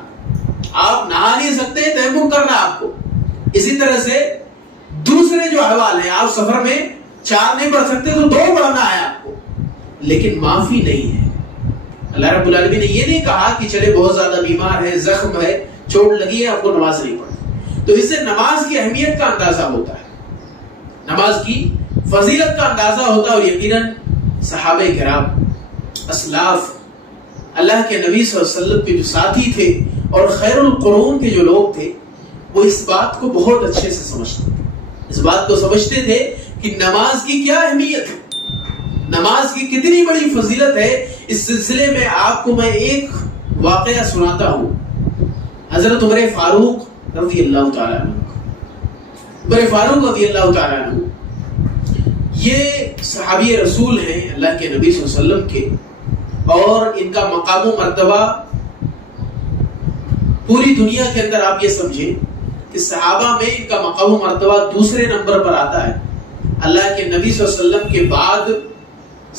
آپ نہا نہیں سکتے، تیمم کرنا آپ کو۔ اسی طرح سے دوسرے جو احوال ہیں، آپ سفر میں 4 نہیں پڑھ سکتے تو 2 پڑھنا ہے آپ کو، لیکن معافی نہیں ہے۔ اللہ رب العالمین نے یہ نہیں کہا کہ چلے بہت زیادہ بیمار ہے، زخم ہے، چوٹ لگی ہے، آپ کو نماز نہیں پڑھنی۔ تو اس سے نماز کی اہمیت کا اندازہ ہوتا ہے، نماز کی فضیلت کا اندازہ ہوتا ہے، اور یقیناً صحابہ کرام، اسلاف، اللہ کے نبی صلی اللہ علیہ وسلم کے جو ساتھی تھے اور خیر القرون کے جو لوگ تھے، وہ اس بات کو بہت اچھے سے سمجھتے تھے، اس بات کو سمجھتے تھے کہ نماز کی کیا اہمیت ہے، نماز کی کتنی بڑی فضیلت ہے۔ اس سلسلے میں آپ کو میں ایک واقعہ سناتا ہوں۔ حضرت عمر فاروق رضی اللہ تعالیٰ عنہ، عمر فاروق رضی اللہ تعالیٰ عنہ یہ صحابی رسول ہیں اللہ کے نبی صلی اللہ علیہ وسلم کے، اور ان کا مقام و مرتبہ پوری دنیا کے اندر آپ یہ سمجھیں کہ صحابہ میں ان کا مقام و مرتبہ دوسرے نمبر پر آتا ہے۔ اللہ کے نبی صلی اللہ علیہ وسلم کے بعد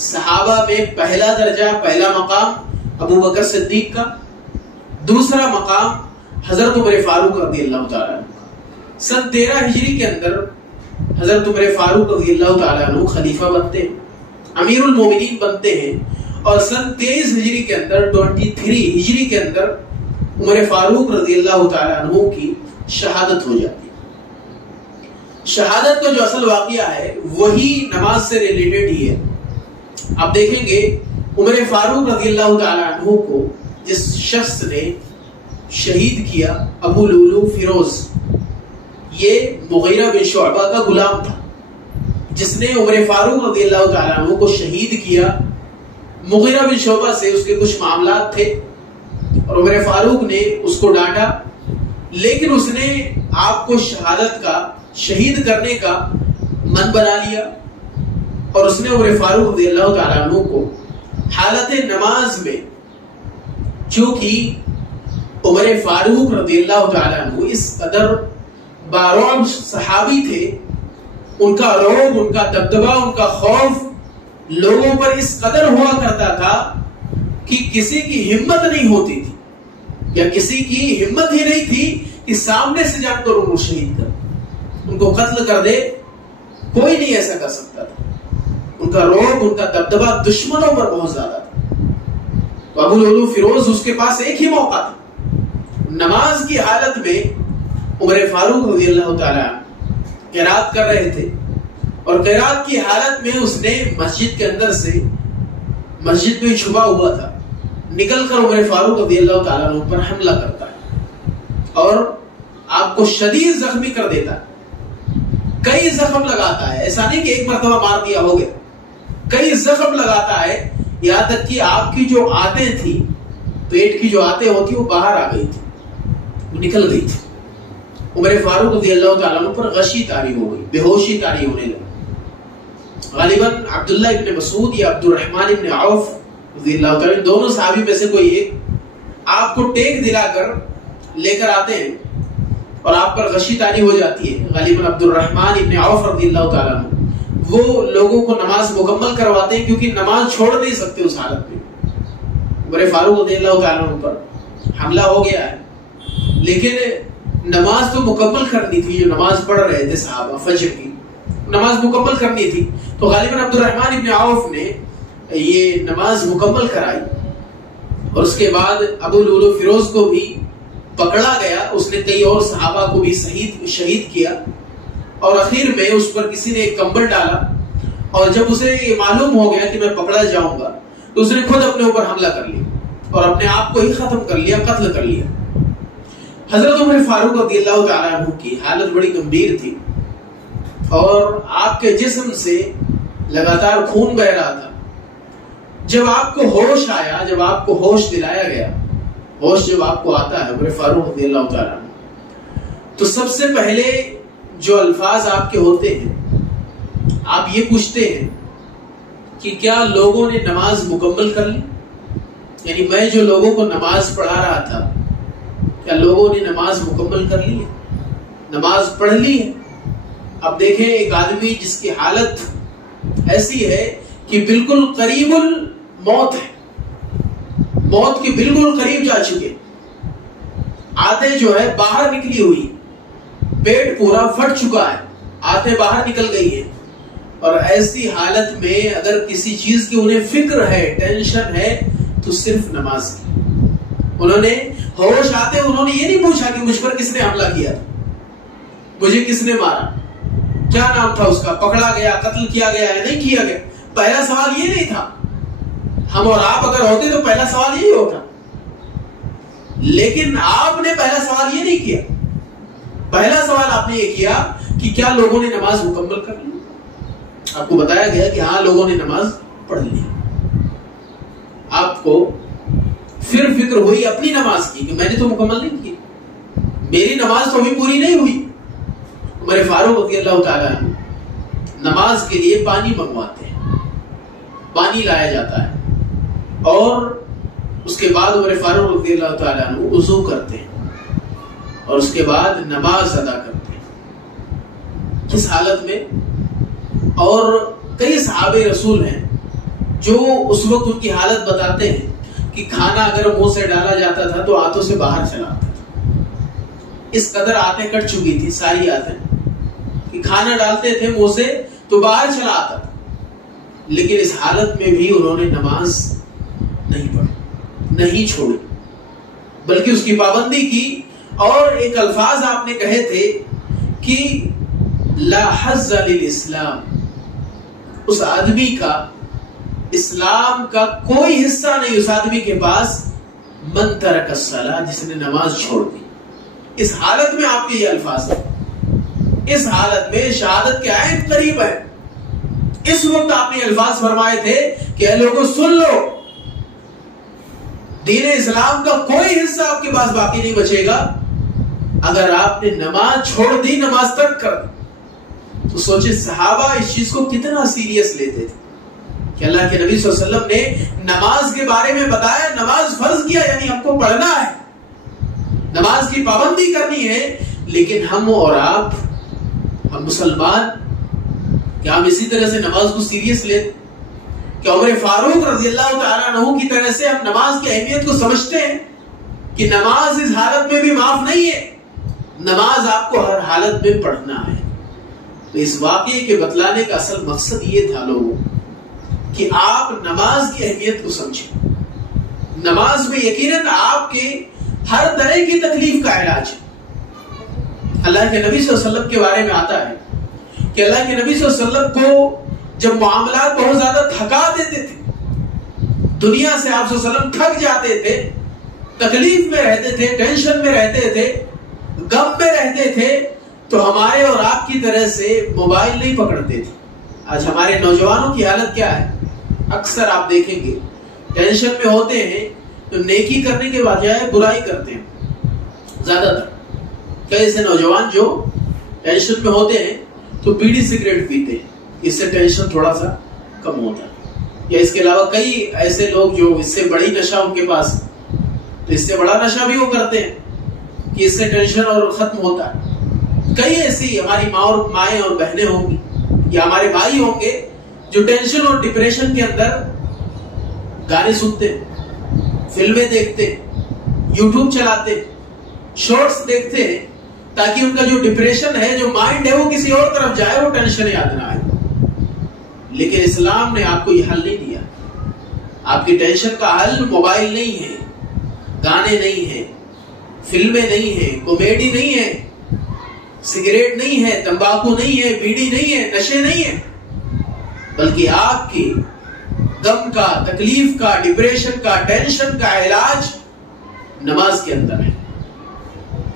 صحابہ میں پہلا درجہ، پہلا مقام ابو بکر صدیق کا، دوسرا مقام حضرت عمر فاروق رضی اللہ تعالیٰ عنہ۔ سن 13 ہجری کے اندر حضرت عمر فاروق رضی اللہ تعالیٰ عنہ خلیفہ بنتے ہیں، امیر المومنین بنتے ہیں، اور سن 23 ہجری کے اندر 23 ہجری کے اندر عمر فاروق رضی اللہ تعالیٰ عنہ کی شہادت ہو جاتی ہے۔ شہادت کا جو اصل واقعہ ہے وہی نماز سے ریلیٹڈ ہی ہے۔ آپ دیکھیں گے عمر فاروق رضی اللہ تعالیٰ عنہ کو جس شخص نے شہید کیا، ابو لولو فیروز، یہ مغیرہ بن شعبہ کا غلام تھا جس نے عمر فاروق رضی اللہ تعالیٰ عنہ کو شہید کیا۔ مغیرہ بن شعبہ سے اس کے کچھ معاملات تھے اور عمر فاروق نے اس کو ڈانٹا، لیکن اس نے آپ کو شہادت کا، شہید کرنے کا من بنا لیا، اور اس نے عمر فاروق رضی اللہ تعالیٰ عنہ کو حالت نماز میں، چونکہ عمر فاروق رضی اللہ تعالیٰ عنہ اس قدر بارعب صحابی تھے، ان کا رعب، ان کا دبدبہ، ان کا خوف لوگوں پر اس قدر ہوا کرتا تھا کہ کسی کی ہمت نہیں ہوتی تھی، یا کسی کی ہمت ہی نہیں تھی کہ سامنے سے جا کر ان کو شہید کر، ان کو قتل کر دے، کوئی نہیں ایسا کر سکتا تھا۔ ان کا رعب، ان کا دبدبہ دشمنوں پر بہت زیادہ تھا۔ تو ابو لولو فیروز، اس کے پاس ایک ہی موقع تھا، نماز کی حالت میں عمر فاروق رضی اللہ تعالیٰ قرات کر رہے تھے، اور قرات کی حالت میں اس نے مسجد کے اندر سے، مسجد میں چھپا ہوا تھا، نکل کر عمر فاروق رضی اللہ تعالیٰ عنہ پر حملہ کرتا ہے اور آپ کو شدید زخمی کر دیتا ہے، کئی زخم لگاتا ہے، ایسا نہیں کہ ایک مرتبہ مار دیا ہو گیا، کئی زخم لگاتا ہے، یہاں تک کہ آپ کی جو آتیں تھی، پیٹ کی جو آتیں ہوتی وہ باہر آ گئی تھی، وہ نکل گئی تھی۔ عمر فاروق رضی اللہ تعالیٰ عنہ پر غشی طاری ہو گئی، بے ہوشی طاری ہونے لگی۔ غالباً عبداللہ ابن مسعود یا عبد الرحمن ابن عوف رضی اللہ تعالیٰ عنہ، دونوں صحابی میں سے کوئی ایک آپ کو ٹیک دلا کر لے کر آتے ہیں اور آپ پر غشی طاری ہو جاتی ہے۔ غالباً عبد الرحمن ابن عوف رضی اللہ تعالیٰ عنہ وہ لوگوں کو نماز مکمل کرواتے ہیں، کیونکہ نماز چھوڑ نہیں سکتے اس حالت میں۔ عمر فاروق رضی اللہ تعالیٰ عنہ پر حملہ ہو گیا ہے، لیکن نماز تو مکمل کرنی تھی۔ جو نماز پڑھ رہے تھے صحابہ فجر کی، نماز مکمل کرنی تھی، تو غالباً عبد الرحمن ابن عوف نے یہ نماز مکمل کرائی، اور اس کے بعد ابو لولو فیروز کو بھی پکڑا گیا، اس نے کئی اور صحابہ کو بھی شہید کیا، اور اخیر میں اس پر کسی نے ایک کمبل ڈالا، اور جب اسے یہ معلوم ہو گیا کہ میں پکڑا جاؤں گا تو اس نے خود اپنے اوپر حملہ کر لیا اور اپنے آپ کو ہی ختم کر لیا، قتل کر لیا۔ حضرت عمر فاروق رضی اللہ تعالیٰ عنہ کی حالت بڑی گمبھیر تھی، اور آپ کے جسم سے لگاتار خون بہ رہا تھا۔ جب آپ کو ہوش آیا، جب آپ کو ہوش دلایا گیا، ہوش جب آپ کو آتا ہے عمر فاروق رضی اللہ تعالیٰ عنہ، تو سب سے پہلے جو الفاظ آپ کے ہوتے ہیں، آپ یہ پوچھتے ہیں کہ کیا لوگوں نے نماز مکمل کر لی؟ یعنی میں جو لوگوں کو نماز پڑھا رہا تھا، کیا لوگوں نے نماز مکمل کر لی ہے، نماز پڑھ لی ہے؟ اب دیکھیں ایک آدمی جس کی حالت ایسی ہے کہ بالکل قریب الموت ہے، موت کے بالکل قریب جا چکے، آتے جو ہے باہر نکلی ہوئی، پیٹ پورا پھٹ چکا ہے، آتے باہر نکل گئی ہے، اور ایسی حالت میں اگر کسی چیز کی انہیں فکر ہے، ٹینشن ہے، تو صرف نماز کی۔ انہوں نے ہوش آتے انہوں نے یہ نہیں پوچھا کہ مجھ پر کس نے حملہ کیا تھا، مجھے کس نے مارا، کیا نام تھا اس کا، پکڑا گیا، قتل کیا گیا ہے، نہیں کیا گیا۔ پہلا سوال یہ نہیں تھا، ہم اور آپ اگر ہوتے تو پہلا سوال یہی ہوتا، لیکن آپ نے پہلا سوال یہ نہیں کیا۔ پہلا سوال آپ نے یہ کیا کہ کیا لوگوں نے نماز مکمل کر لی؟ آپ کو بتایا گیا کہ ہاں لوگوں نے نماز پڑھ لی۔ آپ کو پھر فکر ہوئی اپنی نماز کی کہ میں نے تو مکمل نہیں کی، میری نماز تو ابھی پوری نہیں ہوئی۔ عمر فاروق رضی اللہ تعالیٰ عنہ نماز کے لیے پانی منگواتے ہیں، پانی لایا جاتا ہے، اور اس کے بعد عمر فاروق رضی اللہ تعالیٰ عنہ وضو کرتے ہیں، اور اس کے بعد نماز ادا کرتے ہیں۔ کس حالت میں؟ اور کئی صحابہ رسول ہیں جو اس وقت ان کی حالت بتاتے ہیں کہ کھانا اگر منہ سے ڈالا جاتا تھا تو آنتوں سے باہر چلا آتا تھا، اس قدر آنتیں کٹ چکی تھی ساری آنتیں کہ کھانا ڈالتے تھے منہ سے تو باہر چلا آتا تھا، لیکن اس حالت میں بھی انہوں نے نماز نہیں پڑھی، نہیں چھوڑی، بلکہ اس کی پابندی کی۔ اور ایک الفاظ آپ نے کہے تھے کہ لا حظ للاسلام، اس آدمی کا اسلام کا کوئی حصہ نہیں اس آدمی کے پاس، من ترک الصلاۃ، جس نے نماز چھوڑ دی۔ اس حالت میں آپ کے یہ الفاظ ہیں، اس حالت میں شہادت کے عین قریب ہے، اس وقت آپ نے الفاظ فرمائے تھے کہ اے لوگوں سن لو، دین اسلام کا کوئی حصہ آپ کے پاس باقی نہیں بچے گا اگر آپ نے نماز چھوڑ دی، نماز ترک کر دی۔ تو سوچے صحابہ اس چیز کو کتنا سیریس لیتے تھے کہ اللہ کے نبی صلی اللہ علیہ وسلم نے نماز کے بارے میں بتایا، نماز فرض کیا، یعنی ہم کو پڑھنا ہے، نماز کی پابندی کرنی ہے، لیکن ہم اور آپ، ہم مسلمان، کیا ہم اسی طرح سے نماز کو سیریس لیتے؟ کیا عمر فاروق رضی اللہ تعالیٰ عنہ کی طرح سے ہم نماز کی اہمیت کو سمجھتے ہیں کہ نماز اس حالت میں بھی معاف نہیں ہے، نماز آپ کو ہر حالت میں پڑھنا ہے؟ تو اس واقعے کے بتلانے کا اصل مقصد یہ تھا لوگوں کہ آپ نماز کی اہمیت کو سمجھیں۔ نماز میں یقیناً آپ کے ہر طرح کی تکلیف کا علاج ہے۔ اللہ کے نبی صلی اللہ علیہ وسلم کے بارے میں آتا ہے کہ اللہ کے نبی صلی اللہ علیہ وسلم کو جب معاملات بہت زیادہ تھکا دیتے تھے، دنیا سے آپ صلی اللہ علیہ وسلم تھک جاتے تھے، تکلیف میں رہتے تھے، ٹینشن میں رہتے تھے، غم میں رہتے تھے، تو ہمارے اور آپ کی طرح سے موبائل نہیں پکڑتے تھے۔ آج ہمارے نوجوانوں کی حالت کیا ہے؟ اکثر آپ دیکھیں گے ٹینشن میں ہوتے ہیں تو نیکی کرنے کے بجائے برائی کرتے ہیں زیادہ تر۔ کئی ایسے نوجوان جو ٹینشن میں ہوتے ہیں تو بیڑی سگریٹ پیتے ہیں، اس سے ٹینشن تھوڑا سا کم ہوتا ہے، یا اس کے علاوہ کئی ایسے لوگ جو اس سے بڑی نشہ ان کے پاس، تو اس سے بڑا نشہ بھی وہ کرتے ہیں کہ اس سے ٹینشن اور ختم ہوتا ہے۔ کئی ایسی ہماری مائیں اور بہنیں ہوں گی یا ہمارے بھائی ہوں گے جو ٹینشن اور ڈپریشن کے اندر گانے سنتے، فلمیں دیکھتے، یوٹیوب چلاتے، شارٹس دیکھتے ہیں تاکہ ان کا جو ڈپریشن ہے، جو مائنڈ ہے، وہ کسی اور طرف جائے، وہ ٹینشن یاد نہ آئے. لیکن اسلام نے آپ کو یہ حل نہیں دیا. آپ کی ٹینشن کا حل موبائل نہیں ہے، گانے نہیں ہیں، فلمیں نہیں ہیں، کامیڈی نہیں ہے، سگریٹ نہیں ہے، تمباکو نہیں ہے، بیڑی نہیں ہے، نشے نہیں ہے، بلکہ آپ کی غم کا، تکلیف کا، ڈپریشن کا، ٹینشن کا علاج نماز کے اندر ہے.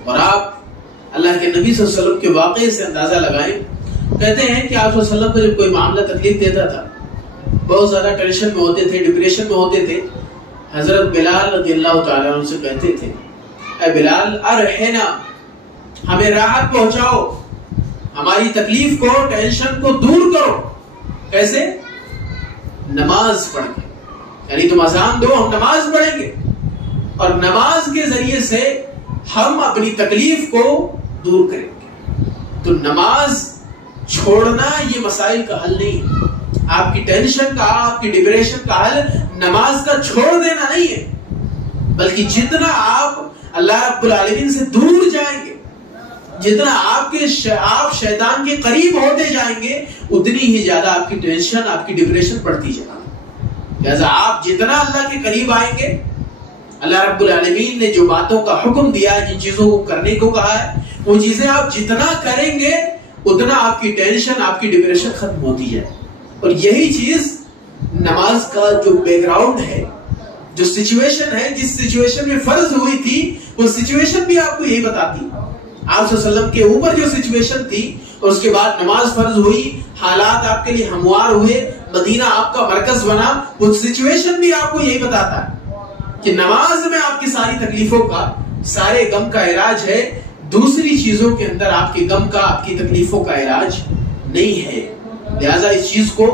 اور آپ اللہ کے نبی صلی اللہ علیہ وسلم کے واقعے سے اندازہ لگائیں. کہتے ہیں کہ آپ صلی اللہ علیہ وسلم کو جب کوئی معاملہ تکلیف دیتا تھا، بہت زیادہ ٹینشن میں ہوتے تھے، ڈپریشن میں ہوتے تھے، حضرت بلال رضی اللہ تعالیٰ عنہ سے کہتے تھے، اے بلال ارحنا، ہمیں راحت پہنچاؤ، ہماری تکلیف کو، ٹینشن کو دور کرو. کیسے؟ نماز پڑھ کے. یعنی تم اذان دو، ہم نماز پڑھیں گے، اور نماز کے ذریعے سے ہم اپنی تکلیف کو دور کریں گے. تو نماز چھوڑنا یہ مسائل کا حل نہیں ہے. آپ کی ٹینشن کا، آپ کی ڈپریشن کا حل نماز کا چھوڑ دینا نہیں ہے، بلکہ جتنا آپ اللہ رب العالمین سے دور جائیں گے، جتنا آپ شیطان کے قریب ہوتے جائیں گے، اتنی ہی زیادہ آپ کی ٹینشن، آپ کی ڈپریشن بڑھتی جائے گی. لہذا آپ جتنا اللہ کے قریب آئیں گے، اللہ رب العالمین نے جو باتوں کا حکم دیا ہے، جن چیزوں کو کرنے کو کہا ہے، وہ چیزیں آپ جتنا کریں گے اتنا آپ کی ٹینشن، آپ کی ڈپریشن ختم ہوتی جائے. اور یہی چیز نماز کا جو بیک گراؤنڈ ہے، جو سچویشن ہے، جس سچویشن میں فرض ہوئی تھی، وہ سچویشن بھی آپ کو یہی بتاتی. آپ صلی اللہ علیہ وسلم کے اوپر جو سچویشن تھی، اور اس کے بعد نماز فرض ہوئی، حالات آپ کے لیے ہموار ہوئے، مدینہ آپ کا مرکز بنا، وہ سچویشن بھی آپ کو یہی بتاتا ہے کہ نماز میں آپ کی ساری تکلیفوں کا، سارے غم کا علاج ہے. دوسری چیزوں کے اندر آپ کے غم کا، آپ کی تکلیفوں کا علاج نہیں ہے. لہذا اس چیز کو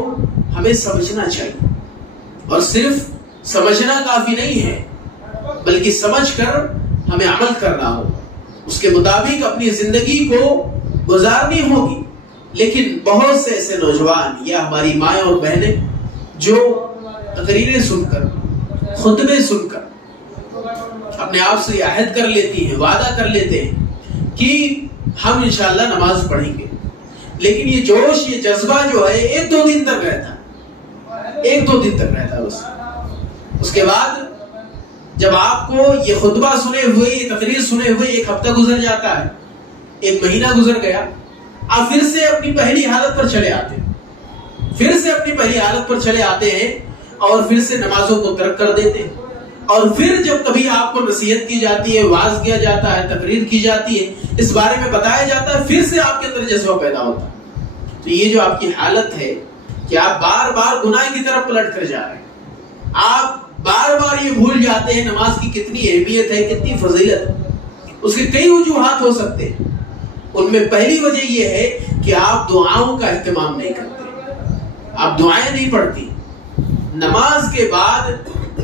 ہمیں سمجھنا چاہیے، اور صرف سمجھنا کافی نہیں ہے، بلکہ سمجھ کر ہمیں عمل کرنا ہوگا، اس کے مطابق اپنی زندگی کو گزارنی ہوگی. لیکن بہت سے ایسے نوجوان یا ہماری مائیں اور بہنیں جو تقریریں سن کر، خطبے سن کر اپنے آپ سے عہد کر لیتی ہیں، وعدہ کر لیتے ہیں کہ ہم انشاءاللہ نماز پڑھیں گے، لیکن یہ جوش، یہ جذبہ جو ہے 1-2 دن تک رہتا ہے، 1-2 دن تک رہتا ہے بس. اس کے بعد جب آپ کو یہ خطبہ سنے ہوئے، یہ تقریر سنے ہوئے 1 ہفتہ گزر جاتا ہے، 1 مہینہ گزر گیا، آپ پھر سے اپنی پہلی حالت پر چلے آتے ہیں، پھر سے اپنی پہلی حالت پر چلے آتے ہیں، اور پھر سے نمازوں کو ترک کر دیتے ہیں. اور پھر جب کبھی آپ کو نصیحت کی جاتی ہے، واعظ کیا جاتا ہے، تقریر کی جاتی ہے، اس بارے میں بتایا جاتا ہے، پھر سے آپ کے اندر جذبہ پیدا ہوتا ہے. تو یہ جو آپ کی حالت ہے کہ آپ بار بار گناہ کی طرف پلٹ کر جا رہے ہیں، آپ بار بار یہ بھول جاتے ہیں نماز کی کتنی اہمیت ہے، کتنی فضیلت ہے. اس کے کئی وجوہات ہو سکتے ہیں. ان میں پہلی وجہ یہ ہے کہ آپ دعاؤں کا اہتمام نہیں کرتے، آپ دعائیں نہیں پڑھتی. نماز کے بعد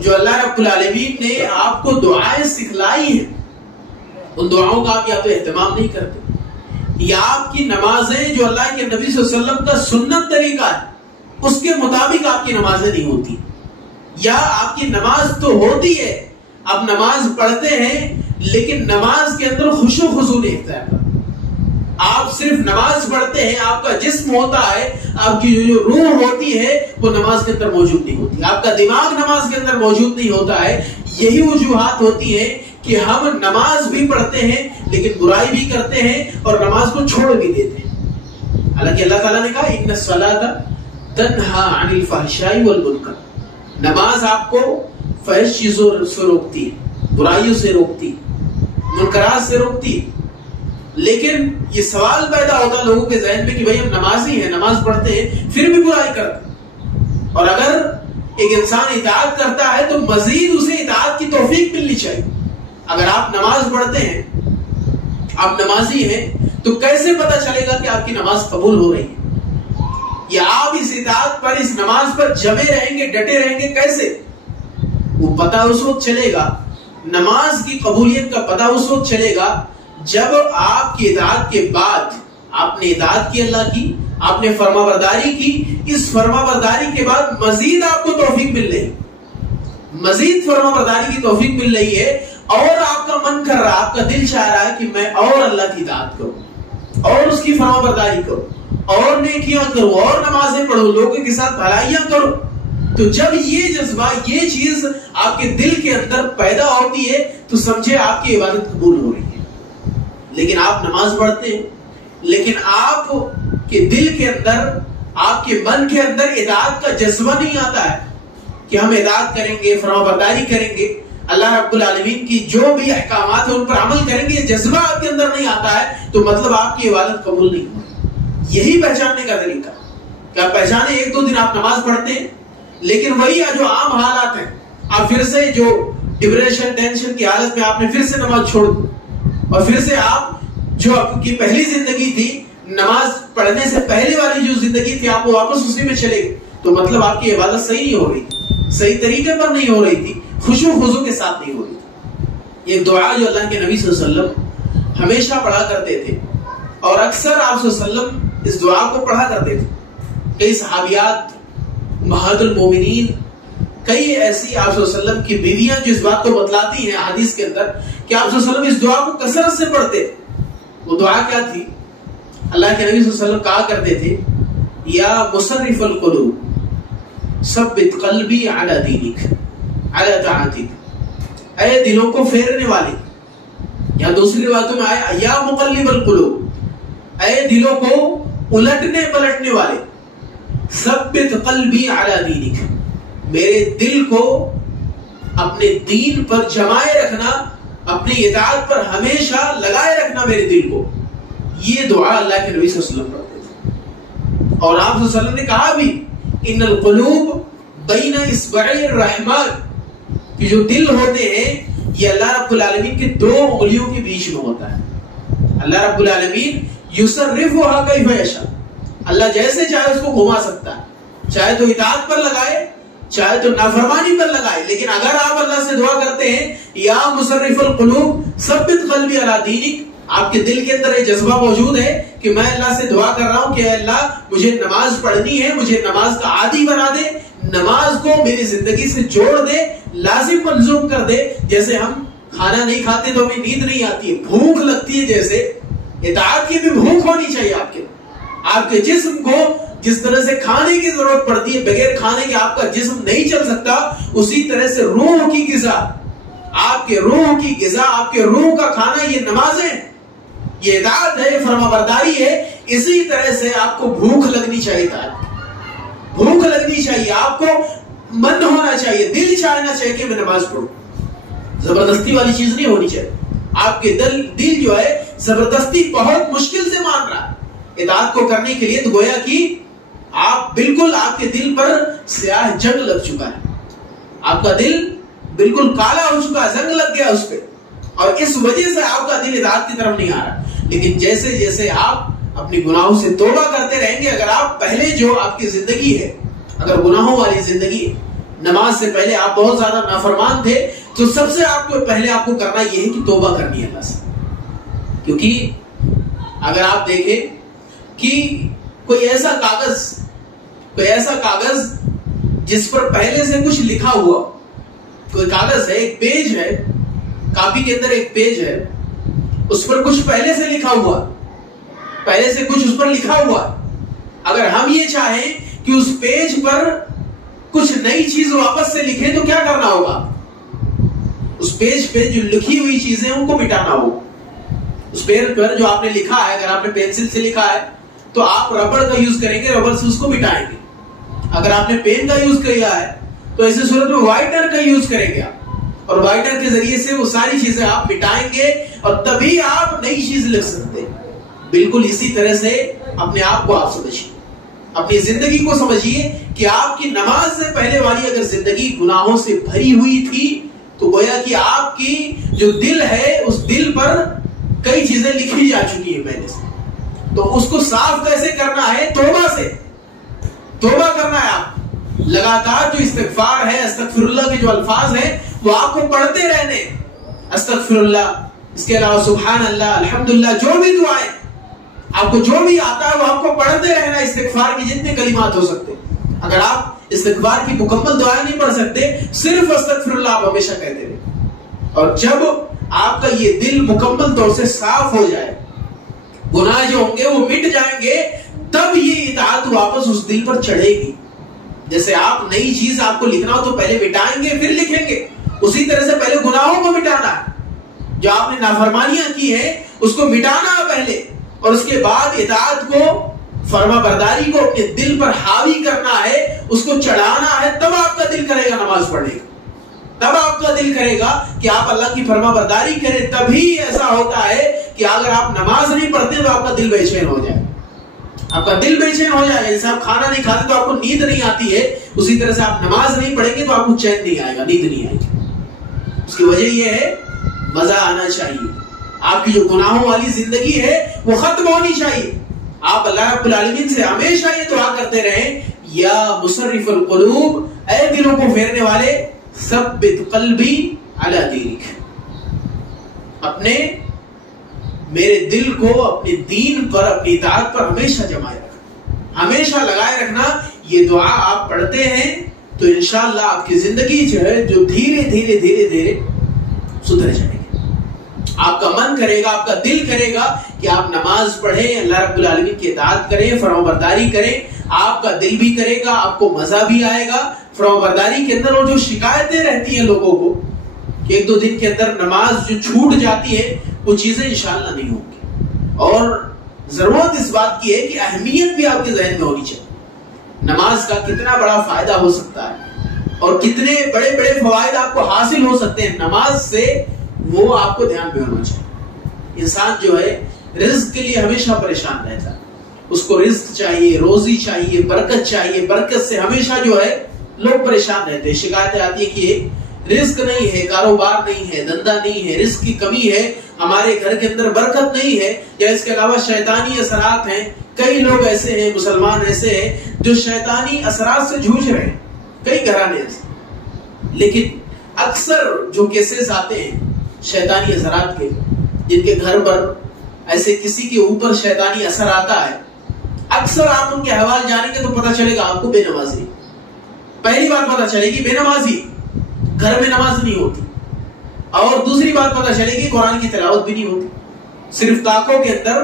جو اللہ رب العالمین نے آپ کو دعائیں سکھلائی ہیں، ان دعاؤں کا آپ یا تو اہتمام نہیں کرتے، یا آپ کی نمازیں جو اللہ کے نبی صلی اللہ علیہ وسلم کا سنت طریقہ ہے اس کے مطابق آپ کی نمازیں نہیں ہوتی، یا آپ کی نماز تو ہوتی ہے، آپ نماز پڑھتے ہیں، لیکن نماز کے اندر خشوع و خضوع نہیں اختیار کرتے. آپ صرف نماز پڑھتے ہیں، آپ کا جسم ہوتا ہے، آپ کی جو روح ہوتی ہے وہ نماز کے اندر موجود نہیں ہوتی، آپ کا دماغ نماز کے اندر موجود نہیں ہوتا ہے. یہی وجوہات ہوتی ہیں کہ ہم نماز بھی پڑھتے ہیں لیکن برائی بھی کرتے ہیں اور نماز کو چھوڑ بھی دیتے ہیں. حالانکہ اللہ تعالیٰ نے کہا ان الصلاۃ تنہی عن الفحشاء والمنکر، نماز آپ کو فحش چیزوں سے روکتی ہے، برائیوں سے روکتی ہے، منکرات سے روکتی ہے. لیکن یہ سوال پیدا ہوتا لوگوں کے ذہن میں کہ بھئی ہم نمازی ہیں، نماز پڑھتے ہیں، پھر بھی برائی کرتے ہیں. اور اگر ایک انسان اطاعت کرتا ہے تو مزید اسے اطاعت کی توفیق ملنی چاہیے. اگر آپ نماز پڑھتے ہیں، آپ نمازی ہیں، تو کیسے پتا چلے گا کہ آپ کی نماز قبول ہو رہی ہے؟ یا آپ اس اطاعت پر، اس نماز پر جمے رہیں گے، ڈٹے رہیں گے، کیسے؟ وہ پتہ اس وقت چلے گا، نماز کی قبولیت کا پتہ اس وقت چلے گا جب آپ کی اطاعت کے بعد آپ نے اطاعت کی اللہ کی، آپ نے فرما برداری کی، اس فرما برداری کے بعد مزید آپ کو توفیق مل رہی، مزید فرما برداری کی توفیق مل رہی ہے، اور آپ کا من کر رہا، آپ کا دل چاہ رہا ہے کہ میں اور اللہ کی اطاعت کروں، اور اس کی فرما برداری کروں، اور نیکیاں کروں، اور نمازیں پڑھوں، لوگوں کے ساتھ بھلائیاں کروں. تو جب یہ جذبہ، یہ چیز آپ کے دل کے اندر پیدا ہوتی ہے تو سمجھے آپ کی عبادت قبول ہو رہی ہے. لیکن آپ نماز پڑھتے ہیں، لیکن آپ کے دل کے اندر، آپ کے من کے اندر اطاعت کا جذبہ نہیں آتا ہے کہ ہم اطاعت کریں گے، فرما برداری کریں گے، اللہ رب العالمین کی جو بھی احکامات ہیں ان پر عمل کریں گے، جذبہ آپ کے اندر نہیں آتا ہے تو مطلب آپ کی عبادت قبول نہیں ہوئی. یہی پہچاننے کا طریقہ کہ آپ پہچانے. ایک دو دن آپ نماز پڑھتے ہیں لیکن وہی جو عام حالات ہیں، آپ پھر سے جو ڈپریشن ٹینشن کی حالت میں آپ نے پھر سے نماز چھوڑ دی، اور پھر سے آپ جو آپ کی پہلی زندگی تھی، نماز پڑھنے سے پہلے والی جو زندگی تھی، آپ واپس اسی میں چلے گئے تو مطلب آپ کی عبادت صحیح نہیں ہو رہی تھی، صحیح طریقے پر نہیں ہو رہی تھی، خشوع خضوع کے ساتھ نہیں ہو رہی تھی. یہ دعا جو اللہ کے نبی صلی اللہ علیہ وسلم ہمیشہ پڑھا کرتے تھے، اور اکثر آپ صلی اللہ علیہ وسلم اس دعا کو پڑھا کرتے تھے. کئی صحابیات، امہات المومنین، کئی ایسی آپ صلی اللہ علیہ وسلم کی بیویاں جو اس بات کو بتلاتی ہیں حدیث کے اندر کہ آپ صلی اللہ علیہ وسلم اس دعا کو کثرت سے پڑھتے. وہ دعا کیا تھی؟ اللہ کے نبی صلی اللہ علیہ وسلم کہا کرتے تھے، یا مصرف القلوب ثبت قلبی علی دینک علی طاعتک، اے دلوں کو پھیرنے والے، یا دوسری روایتوں میں آیا یا مقلب القلوب، اے دلوں کو الٹنے پلٹنے والے، ثبت قلبی علی دینک، میرے دل کو اپنے دین پر جمائے رکھنا، اپنی اطاعت پر ہمیشہ لگائے رکھنا میرے دل کو. یہ دعا اللہ کے نبی صلی اللہ علیہ وسلم پڑھتے تھے. اور آپ صلی اللہ علیہ وسلم نے کہا بھی، ان القلوب بین اصبعی الرحمن، کہ جو دل ہوتے ہیں یہ اللہ رب العالمین کے دو انگلیوں کے بیچ میں ہوتا ہے. اللہ رب العالمین یصرفھا کیف یشاء، اللہ جیسے چاہے اس کو گھما سکتا ہے، چاہے تو اطاعت پر لگائے، چاہے تو نافرمانی پر لگائے. لیکن اگر آپ اللہ سے دعا کرتے ہیں یا مصرف القلوب ثبت قلبی علی دینک، آپ کے دل کے اندر یہ جذبہ موجود ہے کہ میں اللہ سے دعا کر رہا ہوں کہ اے اللہ مجھے نماز پڑھنی ہے، مجھے نماز کا عادی بنا دے، نماز کو میری زندگی سے جوڑ دے، لازم ملزوم کر دے. جیسے ہم کھانا نہیں کھاتے تو ہمیں نیند نہیں آتی ہے، بھوک لگتی ہے، جیسے اطاعت کی بھی بھوک ہونی چاہیے آپ کے جسم کو جس طرح سے کھانے کی ضرورت پڑتی ہے، بغیر کھانے کے آپ کا جسم نہیں چل سکتا، اسی طرح سے روح کی غذا، آپ کے روح کی غذا، آپ کے روح کا کھانا یہ نمازیں، یہ اطاعت ہے، فرما برداری ہے. اسی طرح سے آپ کو بھوک لگنی چاہیے، بھوک لگنی چاہیے، آپ کو من ہونا چاہیے، دل چاہنا چاہیے کہ میں نماز پڑھوں. زبردستی والی چیز نہیں ہونی چاہیے. آپ کے دل جو ہے زبردستی بہت مشکل سے مان رہا ہے اطاعت کو کرنے کے لیے، تو گویا کہ آپ بالکل، آپ کے دل پر سیاہ جنگ لگ چکا ہے، آپ کا دل بالکل کالا ہو چکا ہے، زنگ لگ گیا اس پہ، اور اس وجہ سے آپ کا دل اطاعت کی طرف نہیں آ رہا. لیکن جیسے جیسے آپ اپنی گناہوں سے توبہ کرتے رہیں گے، اگر آپ پہلے جو آپ کی زندگی ہے، اگر گناہوں والی زندگی ہے، نماز سے پہلے آپ بہت زیادہ نافرمان تھے، تو سب سے پہلے آپ کو کرنا یہ ہے کہ توبہ کرنی ہے اللہ سے. کیونکہ اگر آپ دیکھیں کہ کوئی ایسا کاغذ جس پر پہلے سے کچھ لکھا ہوا، کوئی کاغذ ہے، ایک پیج ہے، کاپی کے اندر ایک پیج ہے، اس پر کچھ پہلے سے لکھا ہوا، پہلے سے کچھ اس پر لکھا ہوا. اگر ہم یہ چاہیں کہ اس پیج پر کچھ نئی چیز واپس سے لکھیں تو کیا کرنا ہوگا؟ اس پیج پہ جو لکھی ہوئی چیزیں ان کو مٹانا ہوگا. اس پیج پر جو آپ نے لکھا ہے، اگر آپ نے پینسل سے لکھا ہے تو آپ ربڑ کا یوز کریں گے، ربڑ سے اس کو مٹائیں گے. اگر آپ نے پین کا یوز کیا ہے تو ایسی صورت میں وائٹنر کا یوز کریں گے آپ، اور وائٹنر کے ذریعے سے وہ ساری چیزیں آپ مٹائیں گے، اور تبھی آپ نئی چیز لکھ سکتے ہیں. بالکل اسی طرح سے اپنے آپ کو آپ سمجھیے، اپنی زندگی کو سمجھیے کہ آپ کی نماز سے پہلے والی اگر زندگی گناہوں سے بھری ہوئی تھی تو گویا کہ آپ کی جو دل ہے، اس دل پر کئی چیزیں لکھی جا چکی ہیں پہلے سے. تو اس کو صاف کیسے کرنا ہے؟ توبہ سے. توبہ کرنا ہے آپ، لگاتار جو استغفار ہے، استغفر اللہ کے جو الفاظ ہیں وہ آپ کو پڑھتے رہنے. استغفر اللہ، اس کے علاوہ سبحان اللہ، الحمدللہ، جو بھی دعائیں آپ کو جو بھی آتا ہے وہ آپ کو پڑھتے رہنا استغفار کی جتنے کلمات ہو سکتے. اگر آپ استغفار کی مکمل دعائیں نہیں پڑھ سکتے, صرف استغفر اللہ آپ ہمیشہ کہتے رہے. اور جب آپ کا یہ دل مکمل طور سے صاف ہو جائے, گناہ جو ہوں گے وہ مٹ جائیں گے, تب یہ اطاعت واپس اس دل پر چڑھے گی. جیسے آپ نئی چیز آپ کو لکھنا ہو تو پہلے مٹائیں گے پھر لکھیں گے, اسی طرح سے پہلے گناہوں کو مٹانا ہے. جو آپ نے نافرمانیاں کی ہیں اس کو مٹانا ہے پہلے, اور اس کے بعد اطاعت کو, فرما برداری کو اپنے دل پر حاوی کرنا ہے, اس کو چڑھانا ہے. تب آپ کا دل کرے گا نماز پڑھنے کا, تب آپ کا دل کرے گا کہ آپ اللہ کی فرما برداری کریں. تبھی ایسا ہوتا ہے کہ اگر آپ نماز نہیں پڑھتے تو آپ کا دل بے چین ہو جائے, آپ کا دل بے چین ہو جائے گا. جیسے آپ کھانا نہیں کھاتے تو آپ کو نیند نہیں آتی ہے, اسی طرح سے آپ نماز نہیں پڑھیں گے تو آپ کو چین نہیں آئے گا, نیند نہیں آئے گی. اس کی وجہ یہ ہے مزہ آنا چاہیے. آپ کی جو گناہوں والی زندگی ہے وہ ختم ہونی چاہیے. آپ اللہ رب العالمین سے ہمیشہ یہ دعا کرتے رہیں, یا مصرف القلوب, اے دلوں کو پھیرنے والے, ثبت قلبی علی دینک, اپنے میرے دل کو اپنے دین پر, اپنی اطاعت پر ہمیشہ جمائے رکھنا, ہمیشہ لگائے رکھنا. یہ دعا آپ پڑھتے ہیں تو انشاءاللہ آپ کی زندگی جو ہے جو دھیرے دھیرے دھیرے دھیرے سدھر جائے گی. آپ کا من کرے گا, آپ کا دل کرے گا کہ آپ نماز پڑھیں, اللہ رب العالمین کی اطاعت کریں, فرمانبرداری کریں. آپ کا دل بھی کرے گا, آپ کو مزہ بھی آئے گا فرمانبرداری کے اندر. اور جو شکایتیں رہتی ہیں لوگوں کو کہ ایک دو دن کے اندر نماز جو چھوٹ جاتی ہے, وہ چیزیں انشاءاللہ نہیں ہوں گی. اور ضرورت اس بات کی ہے کہ اہمیت بھی آپ کے ذہن میں ہونی چاہیے. نماز کا کتنا بڑا فائدہ ہو سکتا ہے اور کتنے بڑے بڑے فوائد آپ کو حاصل ہو سکتے ہیں نماز سے, وہ آپ کو دھیان میں ہونا چاہیے. انسان جو ہے رزق کے لیے ہمیشہ پریشان رہتا ہے, اس کو رزق چاہیے, روزی چاہیے, برکت چاہیے. برکت سے ہمیشہ جو ہے لوگ پریشان رہتے ہیں. شکایتیں آتی ہے کہ رزق نہیں ہے, کاروبار نہیں ہے, دھندا نہیں ہے, رزق کی کمی ہے, ہمارے گھر کے اندر برکت نہیں ہے, یا اس کے علاوہ شیطانی اثرات ہیں. کئی لوگ ایسے ہیں, مسلمان ایسے ہیں جو شیطانی اثرات سے جھوج رہے ہیں, کئی گھرانے ایسے. لیکن اکثر جو کیسز آتے ہیں شیطانی اثرات کے, جن کے گھر پر ایسے کسی کے اوپر شیطانی اثر آتا ہے, اکثر آپ ان کے حوال جانیں گے تو پتہ چلے گا آپ کو بے نمازی. پہلی بات پتہ چلے گی بے نمازی, گھر میں نماز نہیں ہوتی. اور دوسری بات پتہ چلے گی قرآن کی تلاوت بھی نہیں ہوتی, صرف طاقوں کے اندر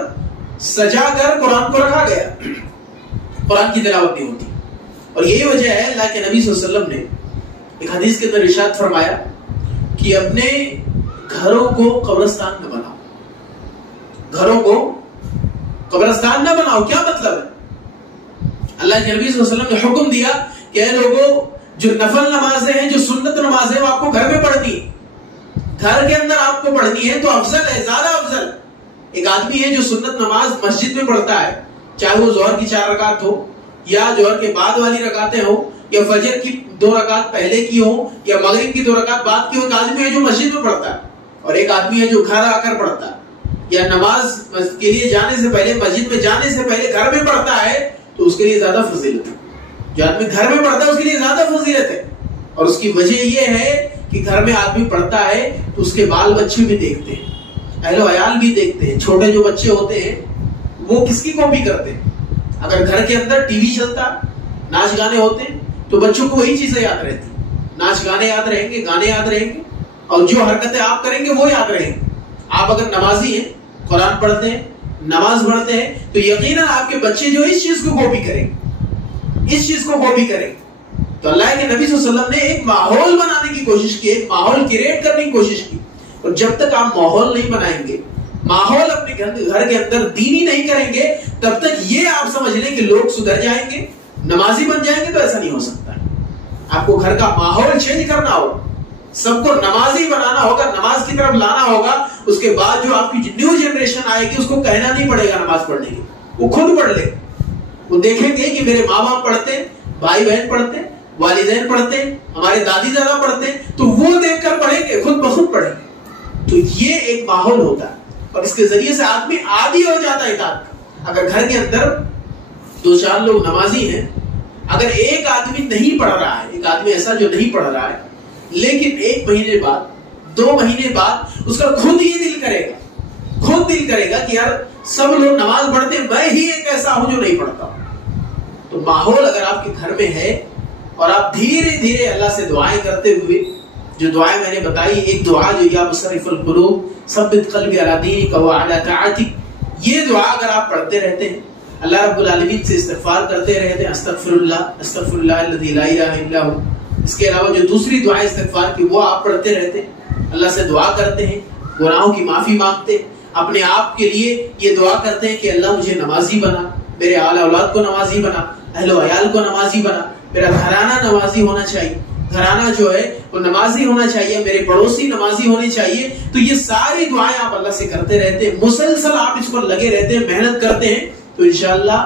سجا کر قرآن کو رکھا گیا, قرآن کی تلاوت نہیں ہوتی. اور یہی وجہ ہے اللہ کے نبی صلی اللہ علیہ وسلم نے ایک حدیث کے اندر ارشاد فرمایا کہ اپنے گھروں کو قبرستان نہ بناؤ, گھروں کو قبرستان نہ بناؤ. کیا مطلب ہے؟ اللہ کے نبی صلی اللہ علیہ وسلم نے حکم دیا کہ اے لوگوں, جو نفل نمازیں ہیں, جو سنت نمازیں, وہ آپ کو گھر میں پڑھنی ہے, گھر کے اندر آپ کو پڑھنی ہے. تو افضل ہے, زیادہ افضل. ایک آدمی ہے جو سنت نماز مسجد میں پڑھتا ہے, چاہے وہ ظہر کی 4 رکعت ہو, یا ظہر کے بعد والی رکعتیں ہو, یا فجر کی 2 رکعت پہلے کی ہو, یا مغرب کی 2 رکعت بعد کی ہو. ایک آدمی ہے جو مسجد میں پڑھتا ہے, اور ایک آدمی ہے جو گھر آ کر پڑھتا ہے, یا نماز کے لیے جانے سے پہلے, مسجد میں جانے سے پہلے گھر میں پڑھتا ہے, تو اس کے لیے زیادہ فضیلت ہے. جو آدمی گھر میں پڑھتا ہے اس کے لیے زیادہ فضیلت ہے. اور اس کی وجہ یہ ہے کہ گھر میں آدمی پڑھتا ہے تو اس کے بال بچے بھی دیکھتے ہیں, اہل و عیال بھی دیکھتے ہیں. چھوٹے جو بچے ہوتے ہیں وہ کس کی کاپی کرتے ہیں؟ اگر گھر کے اندر ٹی وی چلتا, ناچ گانے ہوتے ہیں, تو بچوں کو وہی چیزیں یاد رہتی. ناچ گانے یاد رہیں گے, گانے یاد رہیں گے, اور جو حرکتیں آپ کریں گے وہ یاد رہیں گے. آپ اگر نمازی ہیں, قرآن پڑھتے ہیں, نماز پڑھتے ہیں, تو یقیناً آپ کے بچے جو اس چیز کو کاپی کریں گے, اس چیز کو کاپی کریں گے. تو اللہ کے نبی صلی اللہ علیہ وسلم نے ایک ماحول بنانے کی کوشش کی, ایک ماحول کریٹ کرنے کی کوشش کی. اور جب تک آپ ماحول نہیں بنائیں گے, ماحول اپنے گھر کے اندر دینی نہیں کریں گے, تب تک یہ آپ سمجھ لیں کہ لوگ سدھر جائیں گے, نمازی بن جائیں گے. تو ایسا نہیں ہو سکتا ہے. آپ کو گھر کا ماحول چینج کرنا ہوگا, سب کو نمازی بنانا ہوگا, نماز کی طرف لانا ہوگا. اس کے بعد جو آپ کی نیو جنریشن آئے گی اس کو کہنا نہیں پڑے گا نماز پڑھنے کی, وہ خود پڑھ لے. وہ دیکھیں گے کہ میرے ماں باپ پڑھتے, بھائی بہن پڑھتے, والدین پڑھتے, ہمارے دادی دادا پڑھتے, تو وہ دیکھ کر پڑھیں گے, خود بخود پڑھیں گے. تو یہ ایک ماحول ہوتا ہے, اور اس کے ذریعے سے آدمی عادی ہو جاتا ہے اطاعت کا. اگر گھر کے اندر 2-4 لوگ نمازی ہیں, اگر ایک آدمی نہیں پڑھ رہا ہے, ایک آدمی ایسا جو نہیں پڑھ رہا ہے, لیکن 1 مہینے بعد 2 مہینے بعد اس کا خود ہی دل کرے گا, خود دل کرے گا کہ یار سب لوگ نماز پڑھتے ہیں، میں ہی ایک ایسا ہوں جو نہیں پڑھتا. تو ماحول اگر آپ کے گھر میں ہے اور آپ دھیرے دھیرے اللہ سے دعائیں کرتے ہوئے، جو دعائیں میں نے بتائی، ایک دعا جو یا مصرف القلوب ثبت قلبی علی دینک وعلی طاعتک، یہ دعا اگر آپ پڑھتے رہتے ہیں، اللہ رب العالمین سے استغفار کرتے رہتے ہیں، استغفر اللہ الذی لا الہ الا ہو، اس کے علاوہ جو دوسری دعائیں استغفار کی وہ آپ پڑھتے رہتے ہیں، اللہ سے دعا کرتے ہیں، گناہوں کی معافی مانگتے ہیں، اپنے آپ کے لیے یہ دعا کرتے ہیں کہ اللہ مجھے نمازی بنا، میرے آل اولاد کو نمازی بنا، اہل و عیال کو نمازی بنا، میرا گھرانہ نمازی ہونا چاہیے، گھرانہ جو ہے وہ نمازی ہونا چاہیے، میرے پڑوسی نمازی ہونے چاہیے. تو یہ ساری دعائیں آپ اللہ سے کرتے رہتے ہیں، مسلسل آپ اس پر لگے رہتے ہیں، محنت کرتے ہیں، تو انشاءاللہ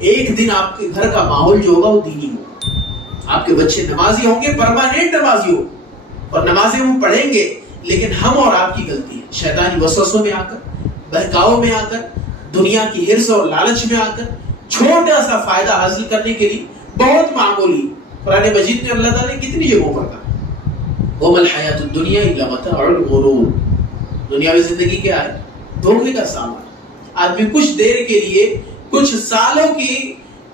ایک دن آپ کے گھر کا ماحول جو ہوگا وہ دینی ہوگا، آپ کے بچے نمازی ہوں گے، پرماننٹ نمازی ہوں، اور نمازیں وہ پڑھیں گے. لیکن ہم اور آپ کی غلطی ہے، شیطانی وسوسوں میں آ کر، بہکاؤ میں آ کر، دنیا کی حرص اور لالچ میں آ کر، چھوٹا سا فائدہ حاصل کرنے کے لیے بہت معمولی. قرآن مجید میں اللہ تعالیٰ نے کتنی جگہوں پر کہا وَمَا الْحَيَاةُ الدُّنْيَا إِلَّا مَتَاعُ الْغُرُورِ، دنیاوی زندگی کیا ہے؟ دھوکے کا سامان. آدمی کچھ دیر کے لیے، کچھ سالوں کی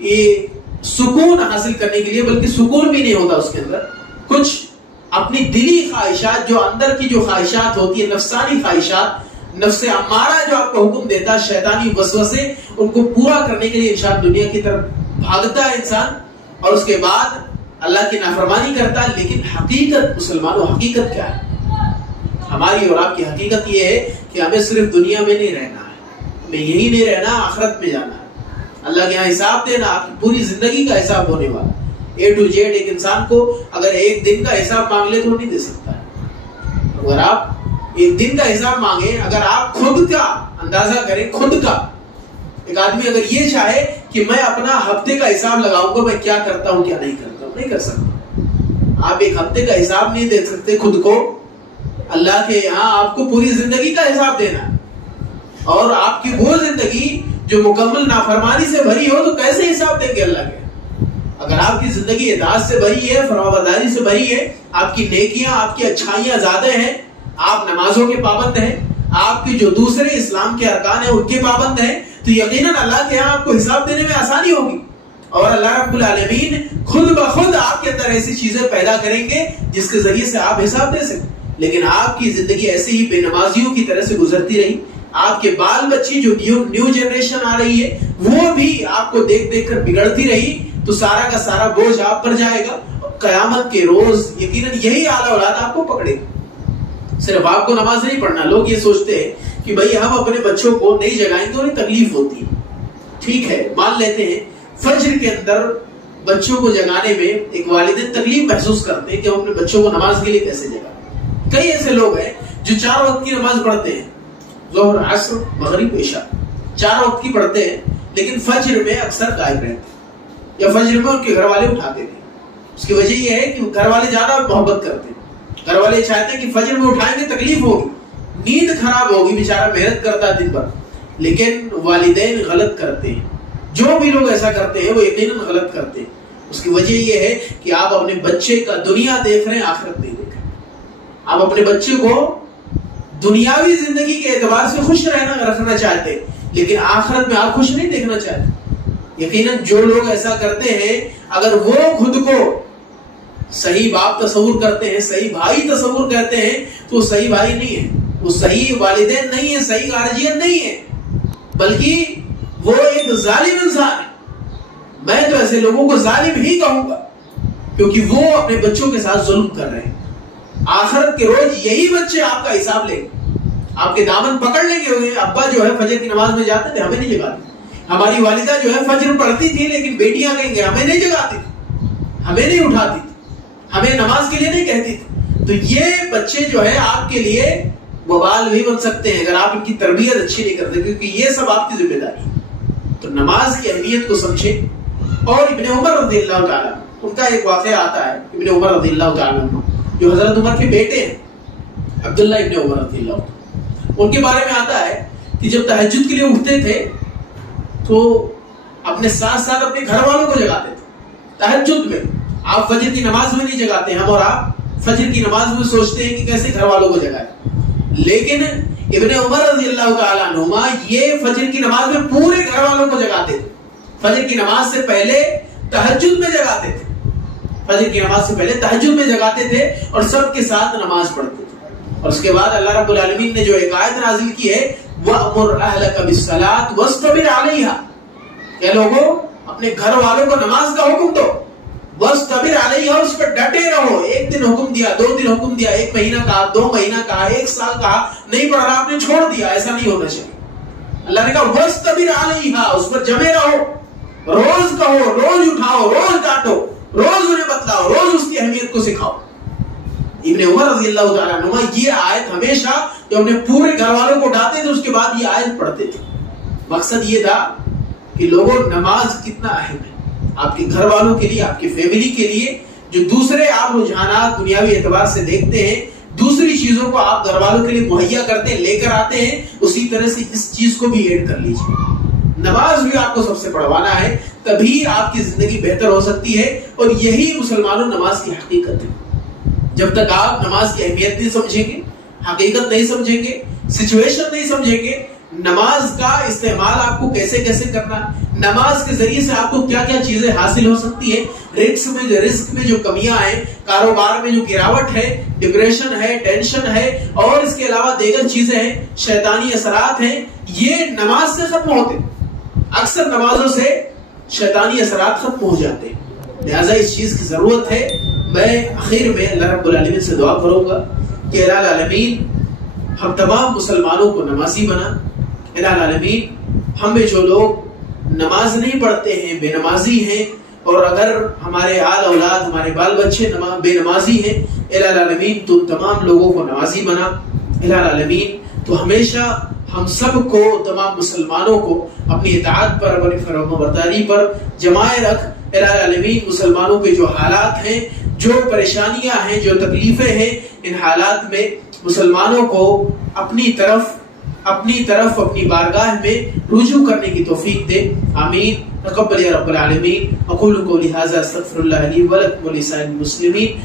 یہ سکون حاصل کرنے کے لیے، بلکہ سکون بھی نہیں ہوتا اس کے اندر، کچھ اپنی دلی خواہشات، جو اندر کی جو خواہشات ہوتی ہے، نفسانی خواہشات، نفس امارہ جو آپ کو حکم دیتا ہے، شیطانی وسوسے، ان کو پورا کرنے کے لیے انشاء دنیا کی طرف بھاگتا ہے انسان، اور اس کے بعد اللہ کی نافرمانی کرتا ہے. لیکن حقیقت مسلمانوں، حقیقت کیا ہے؟ ہماری اور آپ کی حقیقت یہ ہے کہ ہمیں صرف دنیا میں نہیں رہنا ہے، ہمیں یہی نہیں رہنا، آخرت میں جانا ہے، اللہ کے یہاں حساب دینا. آپ کی پوری زندگی کا حساب ہونے والا A to Z. ایک انسان کو اگر ایک دن کا حساب مانگ لے تو نہیں دے سکتا ہے. اگر آپ ایک دن کا حساب مانگیں، اگر آپ خود کا اندازہ کریں، خود کا، ایک آدمی اگر یہ چاہے کہ میں اپنا ہفتے کا حساب لگاؤں گا، میں کیا کرتا ہوں کیا نہیں کرتا ہوں، نہیں کر سکتا. آپ ایک ہفتے کا حساب نہیں دے سکتے خود کو. اللہ کے یہاں آپ کو پوری زندگی کا حساب دینا ہے، اور آپ کی وہ زندگی جو مکمل نافرمانی سے بھری ہو تو کیسے حساب دیں گے اللہ کے؟ اگر آپ کی زندگی اطاعت سے بھری ہے، فرمانبرداری سے بھری ہے، آپ کی نیکیاں، آپ کی اچھائیاں زیادہ ہیں، آپ نمازوں کے پابند ہیں، آپ کے جو دوسرے اسلام کے ارکان ہیں ان کے پابند ہیں، تو یقیناً اللہ کے یہاں آپ کو حساب دینے میں آسانی ہوگی. اور اللہ رب العالمین خود بخود آپ کے اندر ایسی چیزیں پیدا کریں گے جس کے ذریعے سے آپ حساب دے سکیں. لیکن آپ کی زندگی ایسے ہی بے نمازیوں کی طرح سے گزرتی رہی، آپ کے بال بچی جو نیو جنریشن آ رہی ہے وہ بھی آپ کو دیکھ دیکھ کر بگڑتی رہی، تو سارا کا سارا بوجھ آپ پر جائے گا. قیامت کے روز یقیناً یہی اعلی اولاد آپ کو پکڑے گا. صرف آپ کو نماز نہیں پڑھنا. لوگ یہ سوچتے ہیں کہ بھئی ہم اپنے بچوں کو نہیں جگائیں گے، انہیں تکلیف ہوتی ہے. ٹھیک ہے، مان لیتے ہیں فجر کے اندر بچوں کو جگانے میں ایک والدین تکلیف محسوس کرتے ہیں کہ ہم اپنے بچوں کو نماز کے لیے کیسے جگائیں. کئی ایسے لوگ ہیں جو 4 وقت کی نماز پڑھتے ہیں، ظہر، عصر، مغرب، عشاء، 4 وقت کی پڑھتے ہیں، لیکن فجر میں اکثر غائب رہتے ہیں، یا فجر میں ان کے گھر والے اٹھاتے تھے. اس کی وجہ یہ ہے کہ گھر والے زیادہ محبت کرتے ہیں، گھر والے چاہتے ہیں کہ فجر میں اٹھائیں گے تکلیف ہوگی، نیند خراب ہوگی، بیچارہ محنت کرتا ہے دن بھر. لیکن والدین غلط کرتے ہیں. جو بھی لوگ ایسا کرتے ہیں وہ یقیناً غلط کرتے ہیں. اس کی وجہ یہ ہے کہ آپ اپنے بچے کا دنیا دیکھ رہے ہیں، آخرت نہیں دیکھ رہے. آپ اپنے بچے کو دنیاوی زندگی کے اعتبار سے خوش رکھنا چاہتے ہیں، لیکن آخرت میں آپ خوش نہیں دیکھنا چاہتے. یقیناً جو لوگ ایسا کرتے ہیں، اگر وہ خود کو صحیح باپ تصور کرتے ہیں، صحیح بھائی تصور کرتے ہیں، تو وہ صحیح بھائی نہیں ہے، وہ صحیح والدین نہیں ہے، صحیح گارجین نہیں ہے، بلکہ وہ ایک ظالم انسان ہے. میں تو ایسے لوگوں کو ظالم ہی کہوں گا، کیونکہ وہ اپنے بچوں کے ساتھ ظلم کر رہے ہیں. آخرت کے روز یہی بچے آپ کا حساب لیں گے، آپ کے دامن پکڑ لیں گے. ابا جو ہے فجر کی نماز میں جاتے تھے، ہمیں نہیں جگاتے. ہماری والدہ جو ہے فجر پڑھتی تھی، لیکن بیٹیاں کہیں گے ہمیں نہیں جگاتی تھی، ہمیں نہیں اٹھاتی تھی، ہمیں نماز کے لیے نہیں کہتی تھی. تو یہ بچے جو ہے آپ کے لیے وبال بھی بن سکتے ہیں اگر آپ ان کی تربیت اچھی نہیں کرتے، کیونکہ یہ سب آپ کی ذمہ داری ہے. تو نماز کی اہمیت کو سمجھیں. اور ابن عمر رضی اللہ تعالیٰ ان کا ایک واقعہ آتا ہے. ابن عمر رضی اللہ تعالیٰ جو حضرت عمر کے بیٹے ہیں، عبداللہ ابن عمر رضی اللہ تعالیٰ، ان کے بارے میں آتا ہے کہ جب تہجد کے لیے اٹھتے تھے تو اپنے ساتھ ساتھ اپنے گھر والوں کو جگاتے تھے تہجد میں. آپ فجر کی نماز میں نہیں جگاتے ہیں، ہم اور آپ فجر کی نماز میں سوچتے ہیں کہ کیسے گھر والوں کو جگائیں، لیکن ابن عمر رضی اللہ تعالیٰ عنہما یہ فجر کی نماز میں پورے گھر والوں کو جگاتے تھے. فجر کی نماز سے پہلے تہجد میں جگاتے تھے. فجر کی نماز سے پہلے تہجد میں جگاتے تھے اور سب کے ساتھ نماز پڑھتے تھے. اور اس کے بعد اللہ رب العالمین نے جو ایک آیت نازل کی ہے وَأْمُرْ أَهْلَكَ بِالصَّلَاةِ وَاسْتَبِرْ عَلَيْهَا، کہ لوگوں اپنے گھر والوں کو نماز کا حکم دو. وَاسْتَبِرْ عَلَيْهَا، اس پر ڈٹے رہو. ایک دن حکم دیا، 2 دن حکم دیا، 1 مہینہ کہا، 2 مہینہ کہا، 1 سال کہا، نہیں پڑھ رہا آپ نے چھوڑ دیا. ایسا نہیں ہونا چاہیے. اللہ نے کہا وَاسْتَبِرْ عَلَيْهَا، اس پر جمے رہو. روز کہو، روز اٹھاؤ، روز ڈانٹو، روز انہیں بتلاؤ، روز اس کی اہمیت کو سکھاؤ. ابن عمر رضی اللہ تعالیٰ عنہ یہ آیت ہمیشہ جو اپنے پورے گھر والوں کو ڈانٹتے تھے اس کے بعد یہ آیت پڑھتے تھے. مقصد یہ تھا کہ لوگوں نماز کتنا اہم ہے آپ کے گھر والوں کے لیے، آپ کی فیملی کے لیے. جو دوسرے آپ رجحانات دنیاوی اعتبار سے دیکھتے ہیں، دوسری چیزوں کو آپ گھر والوں کے لیے مہیا کرتے ہیں، لے کر آتے ہیں، اسی طرح سے اس چیز کو بھی ایڈ کر لیجیے. نماز بھی آپ کو سب سے پڑھوانا ہے، تبھی آپ کی زندگی بہتر ہو سکتی ہے. اور یہی مسلمانوں نماز کی حقیقت ہے. جب تک آپ نماز کی اہمیت نہیں سمجھیں گے، حقیقت نہیں سمجھیں گے، سچویشن نہیں سمجھیں گے، نماز کا استعمال آپ کو کیسے کیسے کرنا ہے، نماز کے ذریعے سے آپ کو کیا کیا چیزیں حاصل ہو سکتی ہے، رزق میں جو کمیاں ہیں، کاروبار میں جو گراوٹ ہے، ڈپریشن ہے، ٹینشن ہے، اور اس کے علاوہ دیگر چیزیں ہیں، شیطانی اثرات ہیں، یہ نماز سے ختم ہوتے ہیں. اکثر نمازوں سے شیطانی اثرات ختم ہو جاتے ہیں. لہٰذا اس چیز کی ضرورت ہے. میں اخیر میں اللہ رب العالمین سے دعا کروں گا کہ الہ العالمین ہم تمام مسلمانوں کو نمازی بنا. الہ العالمین ہمیں جو لوگ نماز نہیں پڑھتے ہیں، بے نمازی ہیں، اور اگر ہمارے آل اولاد، ہمارے بال بچے بے نمازی ہیں، الہ العالمین تو تمام لوگوں کو نمازی بنا. الہ العالمین تو ہمیشہ ہم سب کو، تمام مسلمانوں کو اپنی اطاعت پر، اپنی فرمانبرداری پر جمائے رکھ. الہ العالمین مسلمانوں کے جو حالات ہیں، جو پریشانیاں ہیں، جو تکلیفیں ہیں، ان حالات میں مسلمانوں کو اپنی طرف اپنی بارگاہ میں رجوع کرنے کی توفیق دے. آمین. تقبل یا رب العالمین. اقول قولی ھذا استغفر اللہ لی ولکم ولسائر المسلمین.